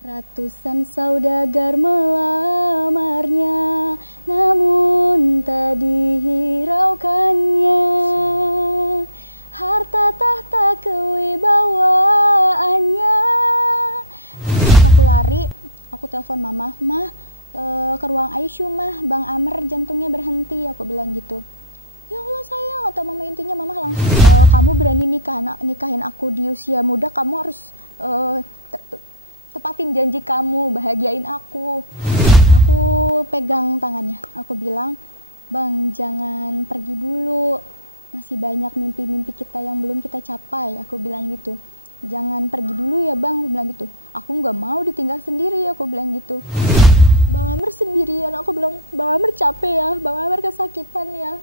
Ratusan saudagar melamarnya, namun tak dihiraukannya. Harta tahta kewibawaannya. Aku lari, aku telepon mama, "Mah, ke ruang ICU mah, Bang Amer jantungnya berhenti," aku bilang gitu. "Ya Allah sayang," kata mama, intinya mama langsung, "Kamu berani nikahin aku di usia muda, kamu harus tepatin janji kamu, bahagiain aku." Aku pegang tangannya, aku bilang, "Bang, jangan pergi dulu, masih banyak mimpi-mimpi kita yang belum kita capai," aku bilang gitu. "Jangan pergi dulu ya Bang," aku bilang gitu. "Aku nggak mau ditinggal sendiri," aku bilang gitu. "Bang Amer sendirian," aku bilang. "Bang Amer capek ya, Bang Amer kesakitan ya."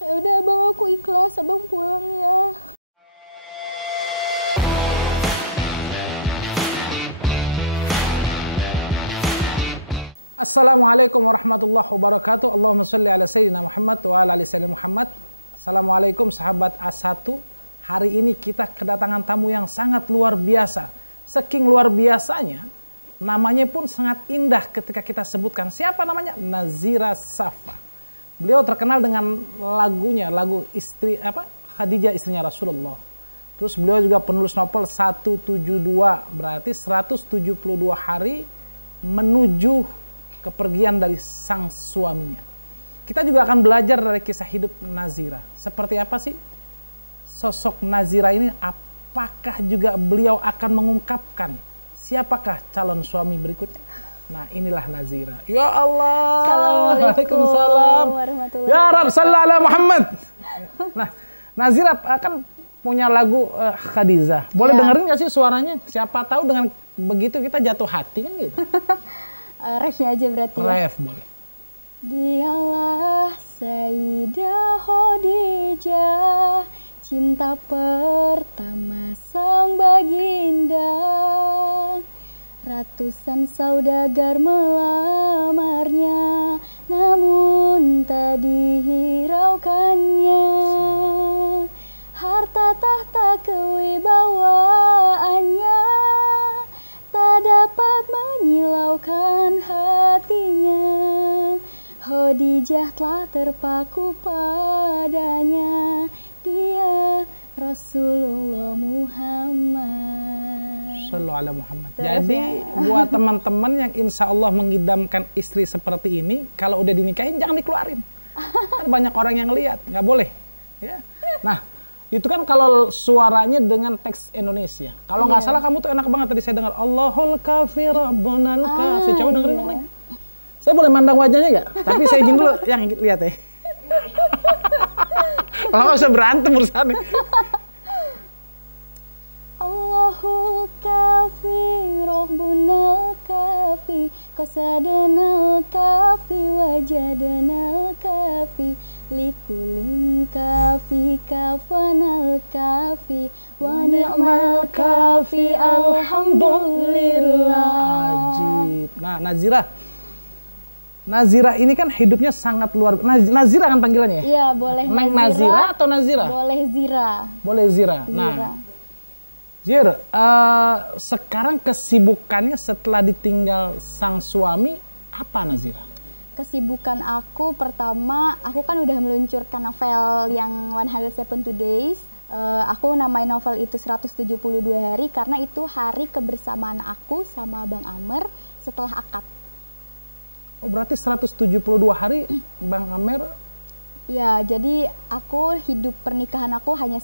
"Ya udah Bang, aku ikhlas, Abang pulang ya." Assalamualaikum warahmatullahi wabarakatuh. Allahumma sholli ala sayyidina Muhammad wa ala ali sayyidina Muhammad. Assalamualaikum sahabat A1. Hari ini kita kedatangan tamu yang sangat luar biasa. Saking luar biasanya, namanya pun sangat indah ketika kita sebutkan. Siapa namanya? Nazira Safa. Beliau terkenal dengan lagunya, lagu Khadijah istrinya Rasulullah. Terus beliau juga penulis novel 172, berarti 172 hari menuju kepergian dari sang suaminya. Kita juga akan belajar dari kisah hidup Nazira. Seperti apa sih sosok Nazira ini? Apakah juga beliau akan mengungkapkan siapakah calon suami berikutnya? Nah, inilah Nazira. Ya Allah. Assalamualaikum. Ya Rabb, salli ala Muhammad. Nah, Nazira kan punya lagu Khadijah. Boleh dengerin gak sih suaranya? Siapa tahu dengan begitu kita jatuh hati kan gitu. Refnya aja berarti ya. Ref boleh. Dialah Sayyidah Khadijah, cinta pertama sang baginda. Ratusan saudagar melamarnya, namun tak dihiraukannya. Harta tahta kewibawaannya tak dapat menyilaukan hatinya. Khadijah telah terpaku padanya, dia Rasulullah Muhammad. Sallallahu alaihi Muhammad. Jadi buat teman-teman yang insya Allah mengidamkan istri seperti ini, kalau udah dinikahin jangan dikeluarin. Kan banyak orang yang lihat, nggak boleh. Ya. Nah, itu kan kalau suaranya dengan teks Indonesia. Kalau nggak salah kamu tuh enak banget tadi saya dengar Allahul Kafi Rabbunal Kafi. Coba dengerin dong. Saya boleh mandang wajahnya nggak? Tapi saya izin dulu yang lihat ya. Kalau nggak usah berantem urusannya. Allahul Kafi Rabbunal Kafi, Qasadanal Kafi, Wajadanal Kafi, Likulin Kafi, Kafanal Kafi, Wa ni'mal Kafi, Alhamdulillah. Ajib. Nah, Nazira ini kan hidupnya sangat luar biasa. Nazira kan panggilannya ya? Iya, boleh Neng Nazira. Nazira atau Nazira? Boleh Zira. Boleh Zira. Nah, Zir, sekarang kesibukannya setelah ditinggal sang suami, apa Nazira? Kesibukan aku pertama, aku kan udah meluncurkan novel yang 172 Days. Aku namain novel itu 172 hari karena itu hari kebersamaan aku sama Bang Amer setelah akad. Oh, berarti 172 hari Bang Amer? Ya, jadi aku hidup pernikahan aku hanya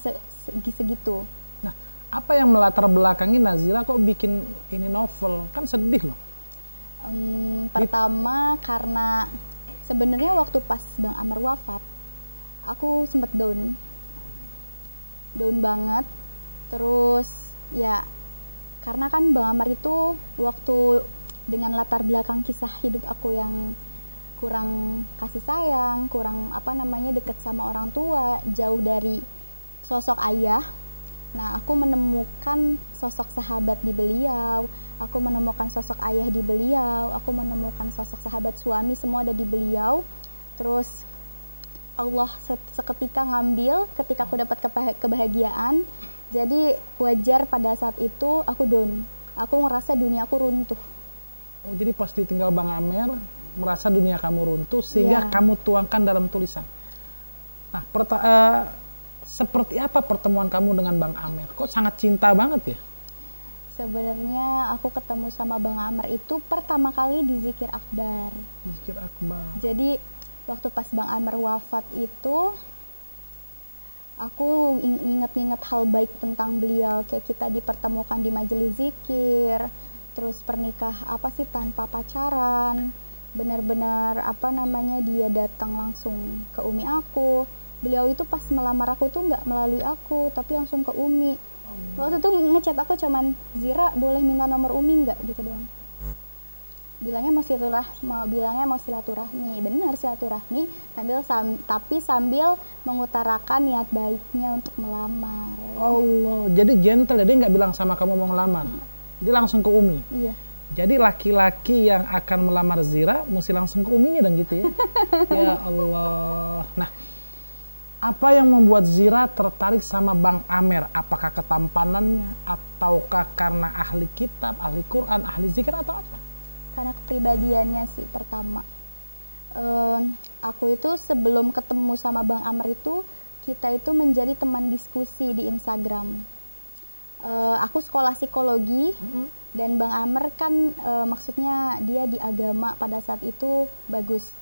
segitu. Nah, apa yang melatar belakangi Nazira kok bikin ini novel? Kan sedih loh. Pertama karena sebenarnya waktu pas Bang Amer wafat, aku sempet down banget. Terus ya karena kan Bang Amer itu waktu dengan latar belakang kisah hidup aku yang kurang kasih sayang, kurang deket sama orang tua, jauh dari sosok ayah. Nah, aku menemukan sosok sahabat di beliau, aku menemukan sosok ayah di beliau, aku menemukan sosok sahabat suami, semua ada di beliau. Terus Allah seketika ngambil ketika aku dapat kebahagiaan. Jadi wajar pada saat itu aku down. aku ngerasa duniaku runtuh. Oh, jadi pas ditinggal Bang Amer, merasa dunia kamu runtuh sehingga Iya. kamu tuangkan dalam tulisan. Nah, seperti apa pertemuan kamu dengan Bang Amer? Kok sangat cinta banget ya? Sebenarnya aku ketemu sama Bang Amer itu pertama kali di Zikir Akbar. Zikir Akbar. Jadi waktu pas Bang Amer wafat itu, aku inget-inget hal baik tentang beliau, kayak kita dipertemukan di majelis zikir, terus pernikah apa sih tanpa pacaran, benar-benar apa namanya dia datang langsung ke Umi aku. Beliau itu pas melamar aku tuh nggak melalui aku, tapi langsung ke Umi. Waktu itu ngechat aku cuman, Zira boleh minta nomor Umi nggak, gitu doang. Bilangnya mau silaturahmi, benar silaturahmi, tapi sambil mengutarakan niat baiknya untuk melamar. Allah, jadi gentle ya, dia nggak bilang sama kamu mau ngelamar, dia langsung ke Umi. Iya. Jadi laki-laki yang akan melamar Zira mesti langsung ke Uminya dan gitu ya. Ya Allah. Nah, apa yang membuat Zira tertarik sama Bang Amer? Apakah ketampanannya, ataukah karena ahli kitab, ahli Quran, ahli zikir, atau apa? Karena kepribadiannya sih pertama. Aku itu sebelum ketemu sama Bang Amer itu, kita itu menjadi teman diskusi di Instagram. Aku sekolah psikologi, dan Bang Amer kan maksudnya dia di agama pada saat itu bagus.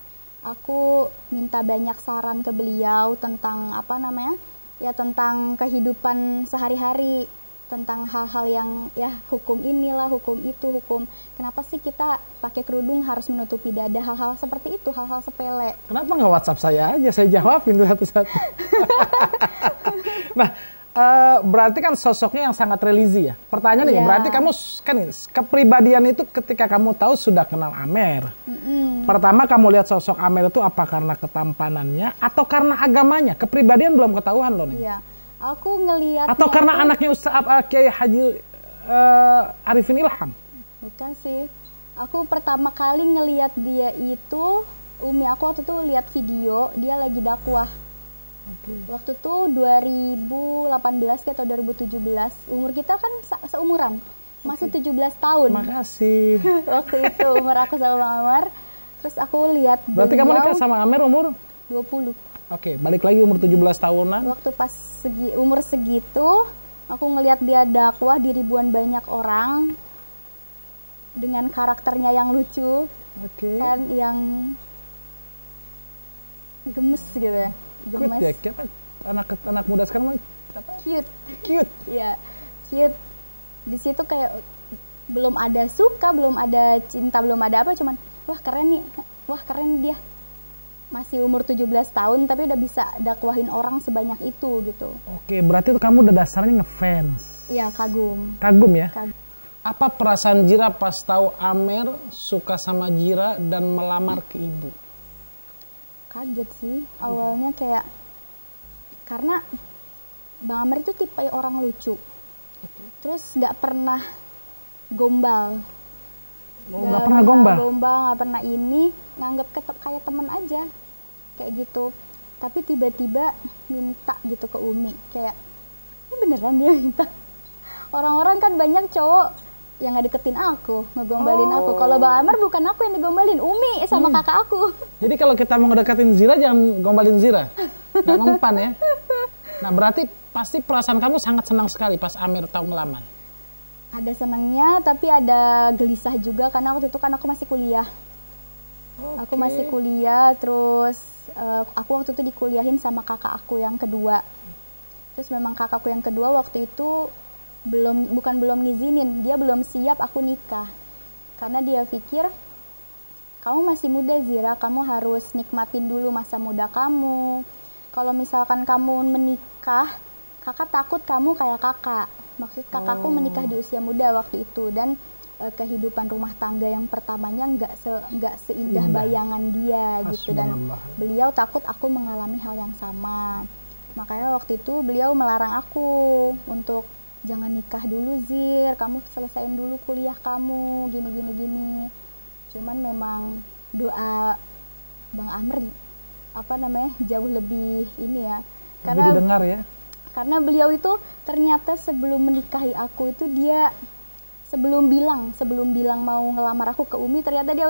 Aku minta banyak saran ke beliau tentang apa namanya, ya tentang kehidupan sehari-hari, tentang hal-hal yang ya hukum inilah, hukum itu, hukum kenapa sih kita pakai kerudung harus menutupi dada, hal-hal seperti itu, hal-hal sepele. Kenapa nggak WhatsApp saya aja, saya jawabin tuh satu-satu. Nah, berarti kan sosoknya yang sangat religi ya. Pertanyaannya, Iya. berarti kamu kan kepribadian itu ketika kamu tahu sudah kenal Amer. Pertama kamu lihat sosok Amer itu apa karena ketampanannya atau karena agamanya? Kepribadian belum ketahuan loh nih. Iya, aku ngelihat. Atau karena anaknya Ustaz Kiai Haji Arifin Ilham? Bukan sih. Aku pertama kali ngelihat dia itu, Umi aku waktu itu lihat video dia lagi dakwah. Waktu itu 2018 atau 2017, umur kita kan seumuran, masih 17 tahun. Makasih. Waktu itu umur aku sama Bang Amer. Terus aku lihat Berarti kamu nikah sama Amer umur? 20. Oke, balik lagi umur 17 tahunan. Waktu pas umur segitu, aku ngelihat dia dakwah di ribuan banyak orang dengan karakternya yang lucu, kan yang gemes gitu ya. Gemes. Cute ya, siapa anak muda sekarang apa? Cute. Iya, cute. Di situ kayak belum ada suka, belum ada cinta, belum ada apa, cuman wah keren nih, wah keren dia. Masih umur 17 tahun tapi udah bisa dakwahin orang sebanyak itu gitu. Oke, berarti itu kamu udah dasarnya ngefans. Iya, kagum. Kagum ya? Kagum. Apa perasaan Zira pas tahu Amer suka sama Zira dan melamar ke ibu? Kaget sih, awalnya kayak karena Bang Amer itu tipe orang lucu. Terus nggak pernah gombal. Nggak pernah gombal? Nggak pernah ini, nganggap kayak temen aja, kayak gitu. Tapi tiba-tiba minta gitu ke Umi, kayak ini beneran dia minta. Orang-orang kan banyak cowok yang nggak deketin aku, ngegombalin aku. Kalau Bang Amer bukan aku yang digombalin, Umi sama kakak aku. Jadi kalau kita mau ngedeketin Zira jangan gombalin Zira, nggak mempan ya. Nah berarti pasti perasaan kamu sangat senang sekali pas Amer tahu ngelamar. Ada senangnya, tapi ada gelisah juga karena waktu itu kan aku masih kuliah. Aku masih kuliah, terus aku waktu itu dikuliahin sama kakak aku yang kedua. Terus memang kakakku yang kedua waktu itu belum ngizinin, dia belum siap aku nikah. Karena dia pikir, kamu masih muda Zira, kamu harus nikmatin dulu masa muda kamu. Kalau misalkan kamu menikah, kakak takut kamu kayak kakak. Maksud kakakku menikah di usia muda waktu itu, dan kehidupan rumah tangga yang pertamanya nggak seindah bayangan dia gitu, dan beliau takut aku mengalami hal yang sama. Makanya waktu itu beliau melarang aku untuk jangan nikah dulu Zir, kamu selesaiin dulu kuliah kamu, gini. Cuman memang doa Bang Amer jauh lebih ini ya. Karena lebih didengar ya. Karena beliau itu ternyata sebelum menikahi aku itu dia sebelum bilang mau ngelamar aku ke Umi, ternyata dia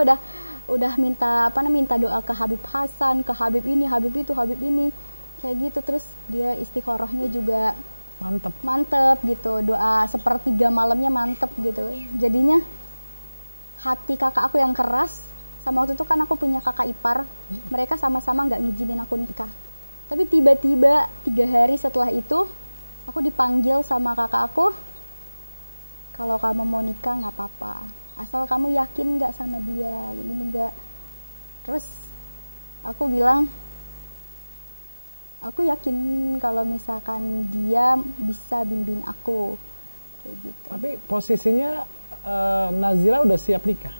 udah minta doa ke Habib Hasan, ke Habib ini, Habib itu, Habib ini, kayak gitu. Terus dia istiqorohnya juga mantep gitu, doa sepertiga malamnya mantep gitu. Jadinya hati kakak aku yang keras, sama waktu itu kan aku punya kakak ipar, mereka sama-sama nggak ngizinin aku nikah. Tapi tiba-tiba 3 hari setelah itu aku dipanggil sama kakak aku, kalau kamu mau nikah nggak apa-apa, asal kamu yakin nggak sama dia, gini nggak. Terus aku bilang, aku yakin kalau misalkan dia bisa bimbing aku, kayak gitu. Tapi posisinya Nazila udah siap nikah?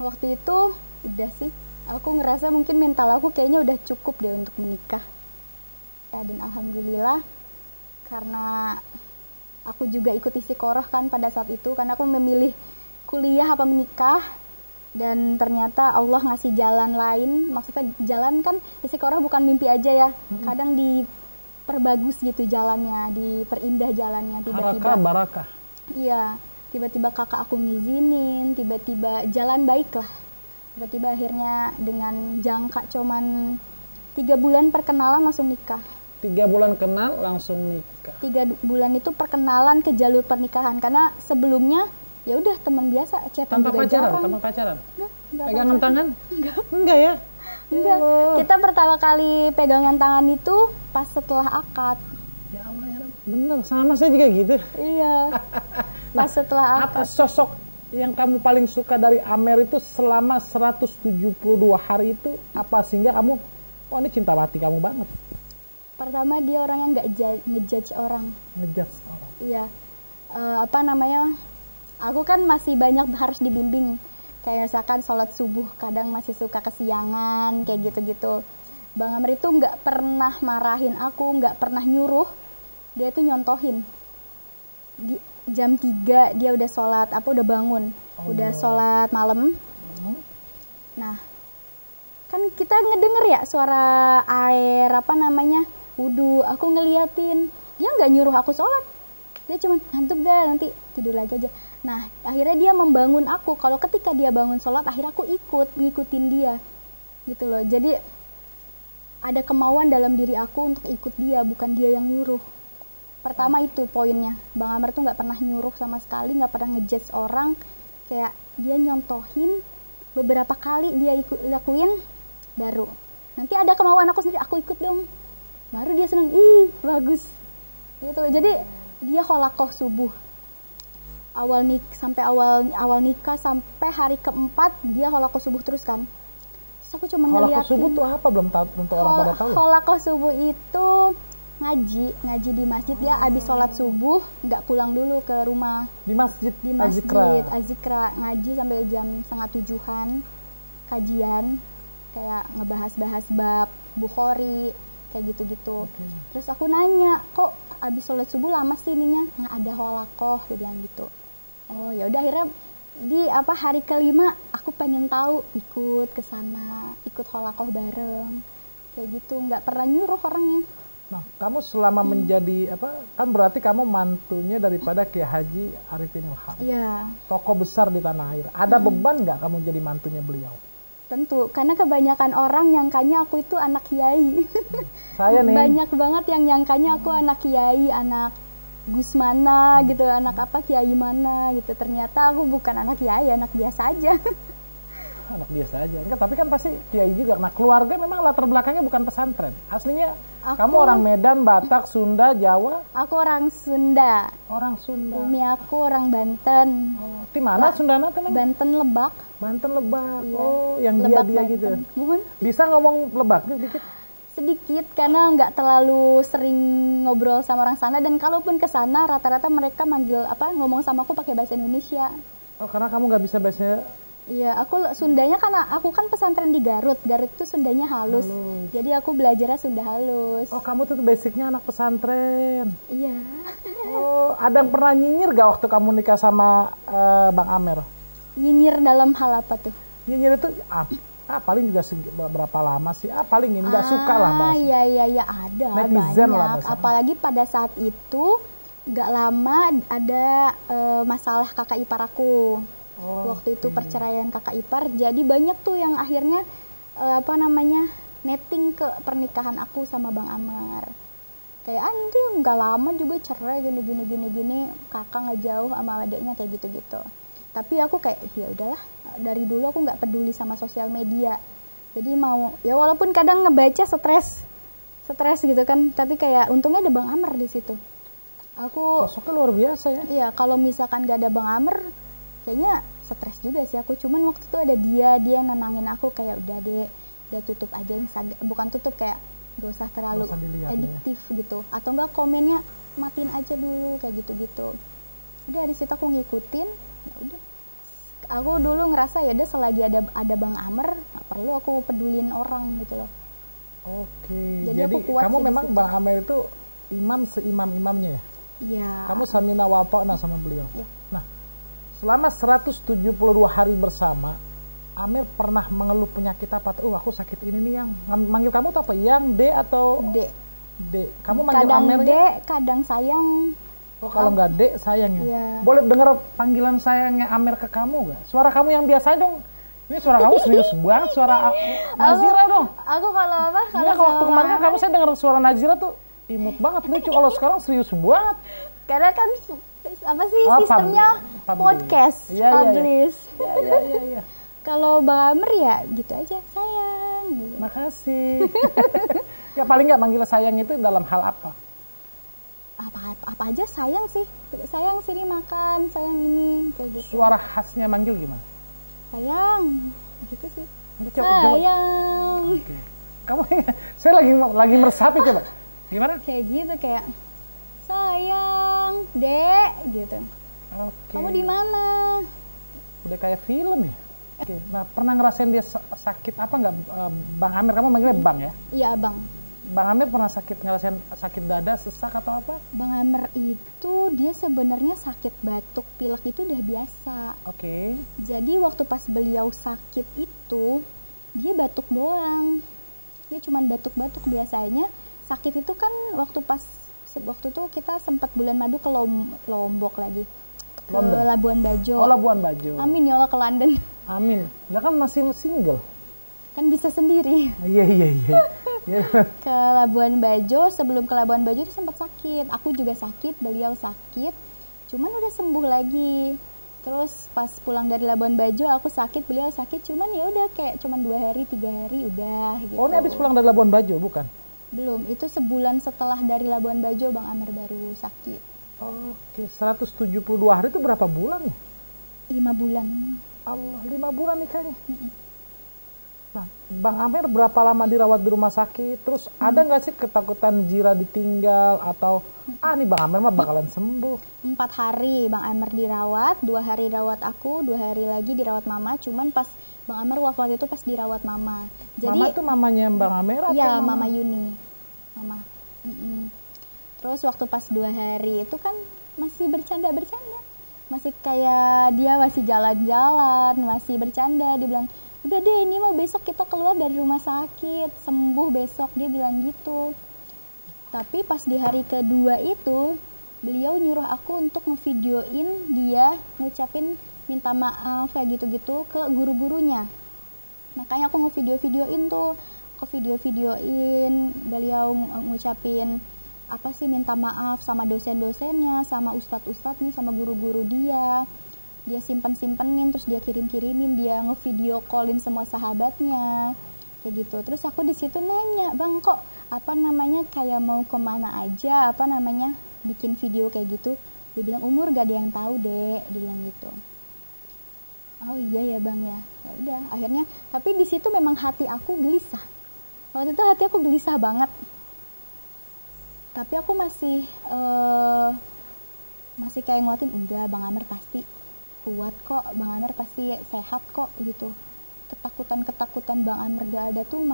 Waktu itu udah sih, aku ngerasa mungkin mental aku kayaknya udah cukup deh untuk menikah. Ya, dan alhamdulillah karena aku juga ikut istiqoroh kan pada saat itu, karena aku memilih kuliah apa menikah, dan ternyata Allah ngasih jalan lain. Maksudnya jalan kan istiqoroh bukan mimpi aja ya, kadang diperbagus gitu jalannya, diperindah jalannya tiba-tiba. Harakah barakah. Iya, tiba-tiba kakak aku ngizinin, tiba-tiba jalan baik lah. Tiba-tiba akhirnya dengan jangka cuman 3 bulan perkenalan langsung nikah. 3 bulan kenal langsung nikah. 3 bulan itu perkenalan ke jalur pernikahan, karena sebelumnya ya udah teman biasa, chatan Tanpa juga pacaran, jarang. tanpa pacaran. Enggak Pegangan pacaran. tangan? Enggak ya? Enggak. Kita pertama kali pegangan tangan itu pas setelah akad. Ya Allah ya Rabbi. Bener, sama saya juga gitu. Iya. Pas setelah Apa akad. sosok yang kamu paling suka dari Amer itu selama 172 hari itu apa, sehingga kamu, oh ini cinta mati kamu banget? Pertama dia orang yang nggak ngejudge orang. Ngejudge orang. Iya. Aku kan masih banyak harus dibimbing. Kayak misalkan sholat subuh kadang masih suka kesiangan, kayak gitu-gitu. Bang Amr itu nggak pernah marahin aku, nggak pernah nyuruh. Dia tuh nyontohin. Di jam 3 dia udah sholat, udah bangun. Udah sholat malam. Nah, kan kita ngedenger ya suara air wudhu. Aku ngeliatin, dia nggak nyuruh aku sholat, dia cuma ngantuk dah, nanti tidur lagi aja. Nah, akhirnya dia membangun aku. Kalau ketika dia bangun sholat, akhirnya aku ngikutin dia gitu loh. Jadi ada kemauan dalam diri aku untuk ikut dia, bukan dia yang nyuruh. Pertama itu poinnya, Bang Amr tuh nggak pernah nyuruh sama sekali, nggak pernah ngejudge orang. Kayak dia nyontohin, beberapa kali dia lakuin, baru nanti ada kemauan aku sendiri, aku ikut dong, baru dia seneng, ih bagus gitu. Jadi dia holakoh subuh awal nikah sampai hari keempat dia holakoh subuh terus kan. Terus aku cuma ngeliatin. Holakoh subuh tuh apa, belum tentu orang pada tahu. Holakoh subuh itu ngaji di masjid. Dia abis sholat subuh nggak pulang dulu ke rumah, Di masjid Azikra ngaji sampai jam 6:30-an, kajian kayak ngebahas-bahas bab Bukhari kayak gitu-gitu. Terus aku nanya, kok abis sholat subuh lama sih ininya? Nggak ada holakoh, dia bilang gitu. Oh ya udah, akhirnya di hari kelima aku pengen tahu, ikut ke sana, ikut holakoh bareng kayak gitu. Nggak pernah nyuruh orangnya. Nah, kamu selama menjadi kan berarti kamu mantunya daripada Kiai Haji Arifin Ilham. Iya. Tokoh besar di tanah air. Ada beban nggak kamu jadi mantunya beliau? Tentu, karena kebanyakan orang nyangkanya aku itu anak kiai. Saya nih. Banyak banget yang nyangkanya aku anak kiai, anak Gus mana gitu, anak apa kiai mana gitu. Ternyata aku bukan anak kiai, anak biasa aja. Anak biasa aja. Enggak, tapi kan pasti kiai juga. Nah, keluarga memang latar belakangnya bukan pesantren. Aslinya kamu orang Medan, Batak, Sunda, Jawa? Aku orang Sunda. Orang Sunda. Umi aku orang Banten. Oh, di mana Sundana tenang? Banten Lebak. Banten Lebak. Iya. Oh, yang Lebak dia Banten. gitu. Mohon. Bisa ngomong Lebaknya sedikit? Sedikit, karena nggak terlalu sering ngobrol sama orang sana, dan kalaupun ke sana rata-rata mereka ngomong sama aku pakai bahasa Indonesia. Oh, karena kamu nggak bisa bahasa. Iya, aku Sundanya karena aku kan pesantren di Garut. Garut itu Sundanya halus. Jadi aku belajarnya Sunda halus. Oh, kamu tuh basicnya anak pesantren. Iya. Oh, ada yang pernah nyinyir gak waktu kamu nikah sama Bang Amer? Nyinyir dalam hal apa tuh? Nyinyir itu paling juga berapa lama sih? Paling nggak suka lah bahasa. Iya, ada Netizen banyak. lah bahasa. Apalagi pada saat itu gak lama ada masalah kakak ipar aku. Waktu itu Oke. perceraian kakak ipar, jadi banyak tuh yang akhirnya netting ke pernikahan aku sama Bang Amar. Kayak nanti nggak lama juga cerai gini, kakak nggak jauh sama adiknya kayak gitu. Tapi aku kayak ya udahlah, dari dulu aku nggak peduli sama sosial media. Jadi mau ya walaupun kadang ngebaca stres gitu kan, tapi kayak untungnya ada Bang Amar di situ. Aku Sosoknya luar biasa ya. iya, kalau misalkan gak ada Bang Amar, kayaknya stres juga sih aku. Cuman waktu itu ada dia yang nenangin aku kayak udah tutup aja Instagram, bukan tutup kayak gak usah terlalu Nggak usah dilihat adiktif gitu. Atau enggak komennya matiin aja dulu kayak gitu. Udah di situ aku ngikutin, ya udah. Aku dulu ngerasa ya udah selagi ada Bang Amar, nggak perlu aku pedulin orang gitu loh. Oke. Jadi Jadi aku kuat kamu sih di memang situ. Bang Amir itu imam seimam-imamnya ya? Iya. Kamu samina wa ta'na sama beliau. Iya. Nah, selama 172 hari bersama, Amir pernah mengeluh penyakit apa? Aku sakit ini nih yang. Manggil kamu tuh apa? Yang D atau Dek. D? Kamu manggil Kadang Amirnya? Dek, kadang sayang. Oh, kalau nggak D, sayang ya? Iya. Boleh dengar panggilan sayangnya Amir ke kamu nggak? Suara kamu yang biasa dong. Ini suara kamu serius banget, suara Nazira dong. Aku kalau apa? Iya, kalau waktu kemarin kan kamu saya dengar suara Nazira tuh imut banget, lucu. Kalau sekarang serius banget. Karena kan apa sih Oh, sistemnya publish. podcast, Iya, iya, iya. publish. Iya. Kalau Bang Amr ya gitu aja, sayang. Gitu. Makasih. Ya paling nggak manggil sayang itu dalam hal apa? Apa aja sayang sih nih makan, sayang ini kayak gitu. Suara khasnya manggil gimana? Sayang, gitu sih. Coba. Sayang. Oke. Kamu saya lagi meresapi coba. Gimana? Kayak gitu kayak sayang, Dek gitu. Oke. Kamu di mana? Udah kayak film ya? Oke. Nah, pernah ngerasain dia sakit apa nggak? Bang Amir, kamu manggilnya Bang ya? Iya, Bang. Bang Amir pernah ngerasain sakit dada, sesak atau apa? Bang Amr itu dia sebenarnya sakit batuk pilek itu udah biasa. Oke. Jadi waktu pas beliau sakit itu dia batuk doang. Dia cuman batuk-batuk biasanya. Sakit itu kan waktu itu kita sempat bulan madu ke Lombok lagi. Ke London? Labuan Bajo. Oh, Labuan Bajo. Amin ya Allah ke London. Amin. Lah kan masih single. Kan bisa sendiri. Iya. Iya. Ke Labuan Bajo, sebelum ke Labuan Bajo dia sempat sakit. Aku juga sakit, beliau sakit. Cuman udah sembuh lagi. Terus pas pulang dari Labuan Bajo aku sakit, beliau sakit. Cuman ya udah kayak cuman 2 hari, 3 hari udah gitu. Oh, ini habis pulang dari Labuan Bajo, bukan? Belum, itu sebulan setelah dari Labuan Bajo Bang Amr baru sakit. Oke, 172 hari itu berapa bulan ya? 5 bulan. Allah, 5 bulan nikahnya. Nah, Bang Amir berapa lama dirawat di rumah sakit? Terus ada nggak sih ketakutan Zira ditinggal atau nih Bang Amir mah bakalan sembuh? 4 hari Bang Amr dirawat, 2 hari rawat aku, 2 hari lagi dirawat mama. Cuman pas Bang Amr wafat itu pas dirawat mama. Jadi Mama tuh mamanya Bang Amir atau iya, Mama Yuni. Mama. Terus waktu pas 2 hari itu kan masih bercanda-bercanda. Masih kayak dia masih jalan-jalan, masih bercanda. Dia bilang, udah deh ini mah besok kita keluar dari rumah sakit, sembuh besok, dia bilang gitu. Tapi pas di hari kedua itu, beliau nyuruh aku untuk ngevideoin dia ngucapin minta maaf kayak gitu-gitu ke guru-gurunya. Makanya aku ngevideo-videoin tuh, videoin beliau ngucapin apa sih minta maaf sama dosen-dosennya, sama ustadz-ustadznya, sama guru-guru dia. Dia simpen-simpenin, terus dia kirim-kirimin, dia ngevideo callin semua sahabatnya kayak gitu. Terus aku di situ nanya, Bang kok kayak mau kemana aja, bikin video kayak gitu. Dia bilang umur gak ada yang tahu deh, dia bilang gitu. Oh iya ya Bang ya, ya udah akhirnya. Tapi di situ memang hati aku gelisah. Waktu itu hati aku gelisah banget. Tapi aku masih kayak nguatin, enggak Bang Amr pasti kuat kok, Bang Amr pasti sehat kok gitu. Ketakutan Bang Amr gak ada tuh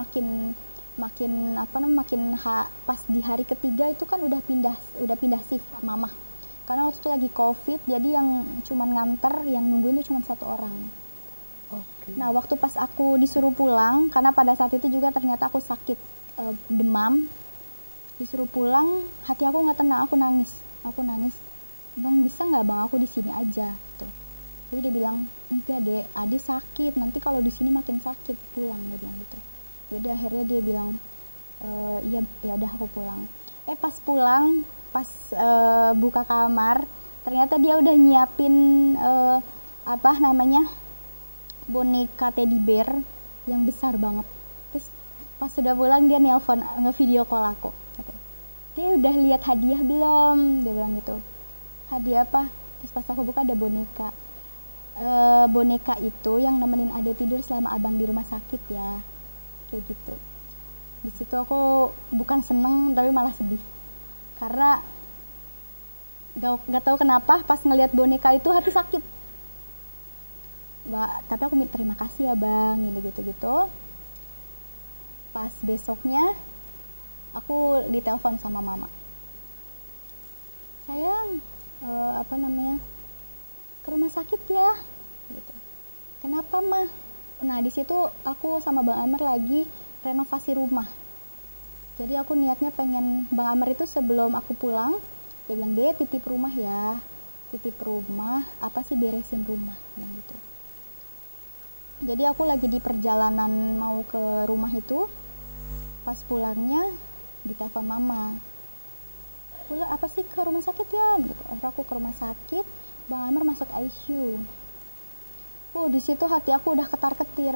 pas di hari ketiga itu kan udah pindah shift mama. Karena waktu itu lagi COVID, jadi yang cuman nganter, yang nungguin itu cuma 1 orang. Oke. Nah, waktu pas aku disuruh pulang, karena pada saat itu juga ternyata aku sakit demam, disuruh pulang, hati aku nggak tenang, aku nangis. Bang bisa nggak bang aku di sini aja gitu. Tapi dia bilang enggak dek, Ade sakit, nanti kalau di sini makin sakit, pulang, dia bilang gitu. Yaudah akhirnya dia bilang iya ya udah aku pulang. Pas pulang, pas buka kamar, ternyata dia udah nyiapin apa namanya, boneka teddy bear yang besar banget. Terus pas sudah pulang dia nelpon, nge-video call aku. Dia udah lihat hadiah belum? Dia bilang gitu. Hadiah apa? Terus pas aku buka ada boneka. Boneka itu yang nemenin Ade tidur selama abang di rumah sakit ya, kayak gitu. Di situ aku bukan seneng tapi malah sedih karena gak tahu kenapa pas ngelihat boneka itu hati sakit. Tapi aku terima kasih ya bang, gitu. Pas besoknya aku ditelepon sama mama, sayang apa namanya, ke rumah sakit ya, gitu. Kenapa mah? Nah di situ aku sama Bang Amer lagi renovasi rumah. Jadi aku niatnya pengen Bang Amer itu sebelum aku pulang, dia bilang deh titip rumah ya, titip rumah apa sih, beresin rumah, gitu. Jadi aku lagi di perjalanan mau ke rumah itu, pas pulangnya ditelepon mama, pulang apa sih ke rumah sakit ya, gitu. Akhirnya aku ke rumah sakit, Bang Amer masuk ICU. Di situ hati aku udah ketar-ketir.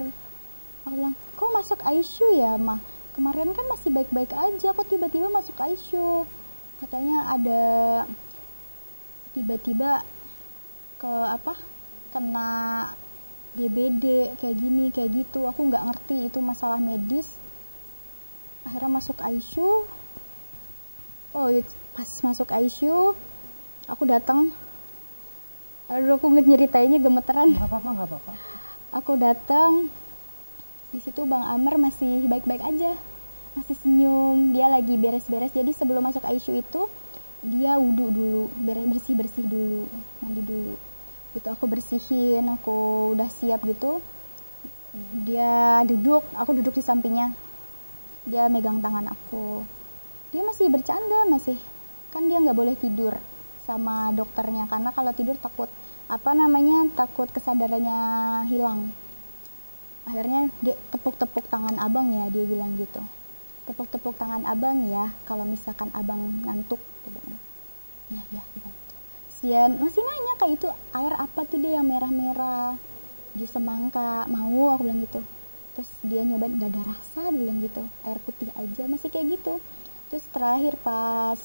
Aku bilang, kok masuk ICU ya, mah? Kemarin kan masih baik-baik aja, kok tiba-tiba masuk ICU? Katanya ada tiba-tiba kena DBD kayak gini, kayak gitu. Aku nggak ngerti itu masalah medis. Akhirnya masuk ICU. Pas masuk ICU, aku datang. Aduh, aku nyeritainnya gemeteran. Nggak apa-apa. Aku datang, di situ Bang Amer masih baik-baik aja, masih senyum. Dia lagi beres-beres. Jadi sebelum masuk ICU itu dia wudhu dulu, bersih-bersih dulu, mandi dulu. Gitu aku bersihin, aku udah siap gitu. Dia duduk, aku duduk di sampingnya. Dia megang tangan aku. Dia masih bercanda, kan dia nggak boleh tidur sama dokternya karena kalau tidur takut takut kesadarannya hilang. Akhirnya dia tepuk-tepuk tangan abang ya, dia bilang gitu, tepuk-tepuk tangan abang ya kalau misalkan abang ngantuk, dia bilang. Ya bilang gitu. Dia masih nanya kayak itu air apa tuh dia yang merah-merah, jus semangka, mau, aku bilang gitu. Terus dia nyobain, nggak ada rasa, dia bilang gitu, air putih aja, masih kayak gitu. Terus terakhir pas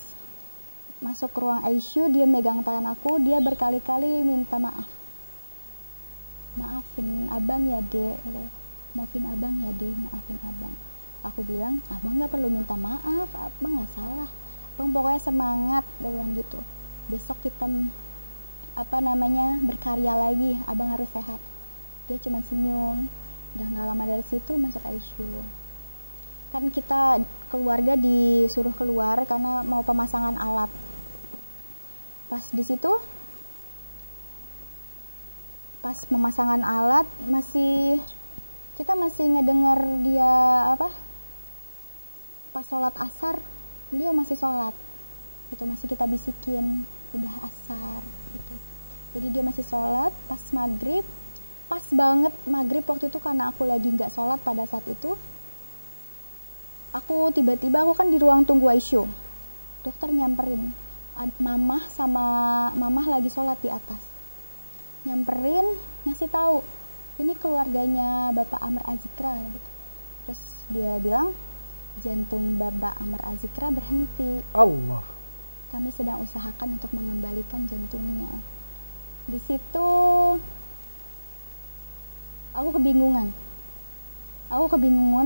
masuk ke ruang ICU, dia megang tangan aku, dia berkali-kali minta maaf. Maafin abang ya dek, maafin abang ya dek, maafin abang. Aku bilang, abang nggak perlu minta maaf, abang nggak salah, abang pokoknya semangat, dia bilang gitu. Besok kita berkarya lagi, abang harus sehat. Dia cuma senyum. Udah nggak lama dari situ masuk ICU. Kan kita keluarga disuruh keluar karena mau pemasangan alat. Pas di situ, pas pemasangan alat kita masih ngedenger dia pas sholat asar, beliau masih sholat. Itu masih kita bisikin, udah asar gitu. Jadi dia masih sholat. Pas maghrib, pas banget maghrib waktu itu karena aku lagi nggak sholat pada saat itu. Aku tiba-tiba kan di ruang tunggu ICU. Dokter nyamperin, mamah lagi sholat di atas. Nyamperin, ngasih tahu, ini keluarganya Bapak Amr Azikra gitu. Terus dia bilang, jantung Bapak Amr Azikra berhenti. Allah. Kami sedang usahakan untuk mengembalikan jantungnya. Di situ aku kebingungan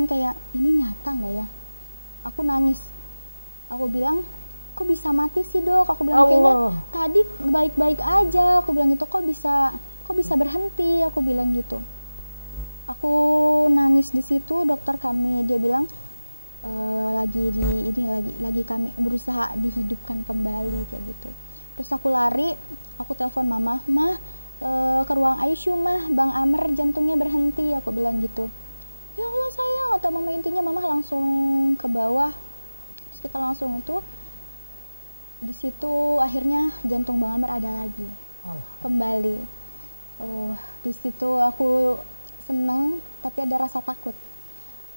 kayak ini nyata nggak ya. Aku nangis. Aku bilang, kok bisa mati sih dok? Aku bilang kayaknya tadi baik-baik aja. Aku bilang gitu, kok bisa berhenti? Aku bilang gitu. Aku nangis di situ. Dokter kami dia bilang lagi kami berusaha dihidupkan kembali kayak gitu. Terus aku lari, aku telepon mama, ke ruang ICU mah, Bang Amer jantungnya berhenti, aku bilang gitu. Ya Allah sayang, atau mama, intinya mama langsung ke bawah. Terus kita langsung itu Di situ akhirnya jantung Bang Amr ada lagi, kembali. Oh, di situ aku seneng, tapi ada rasa takut.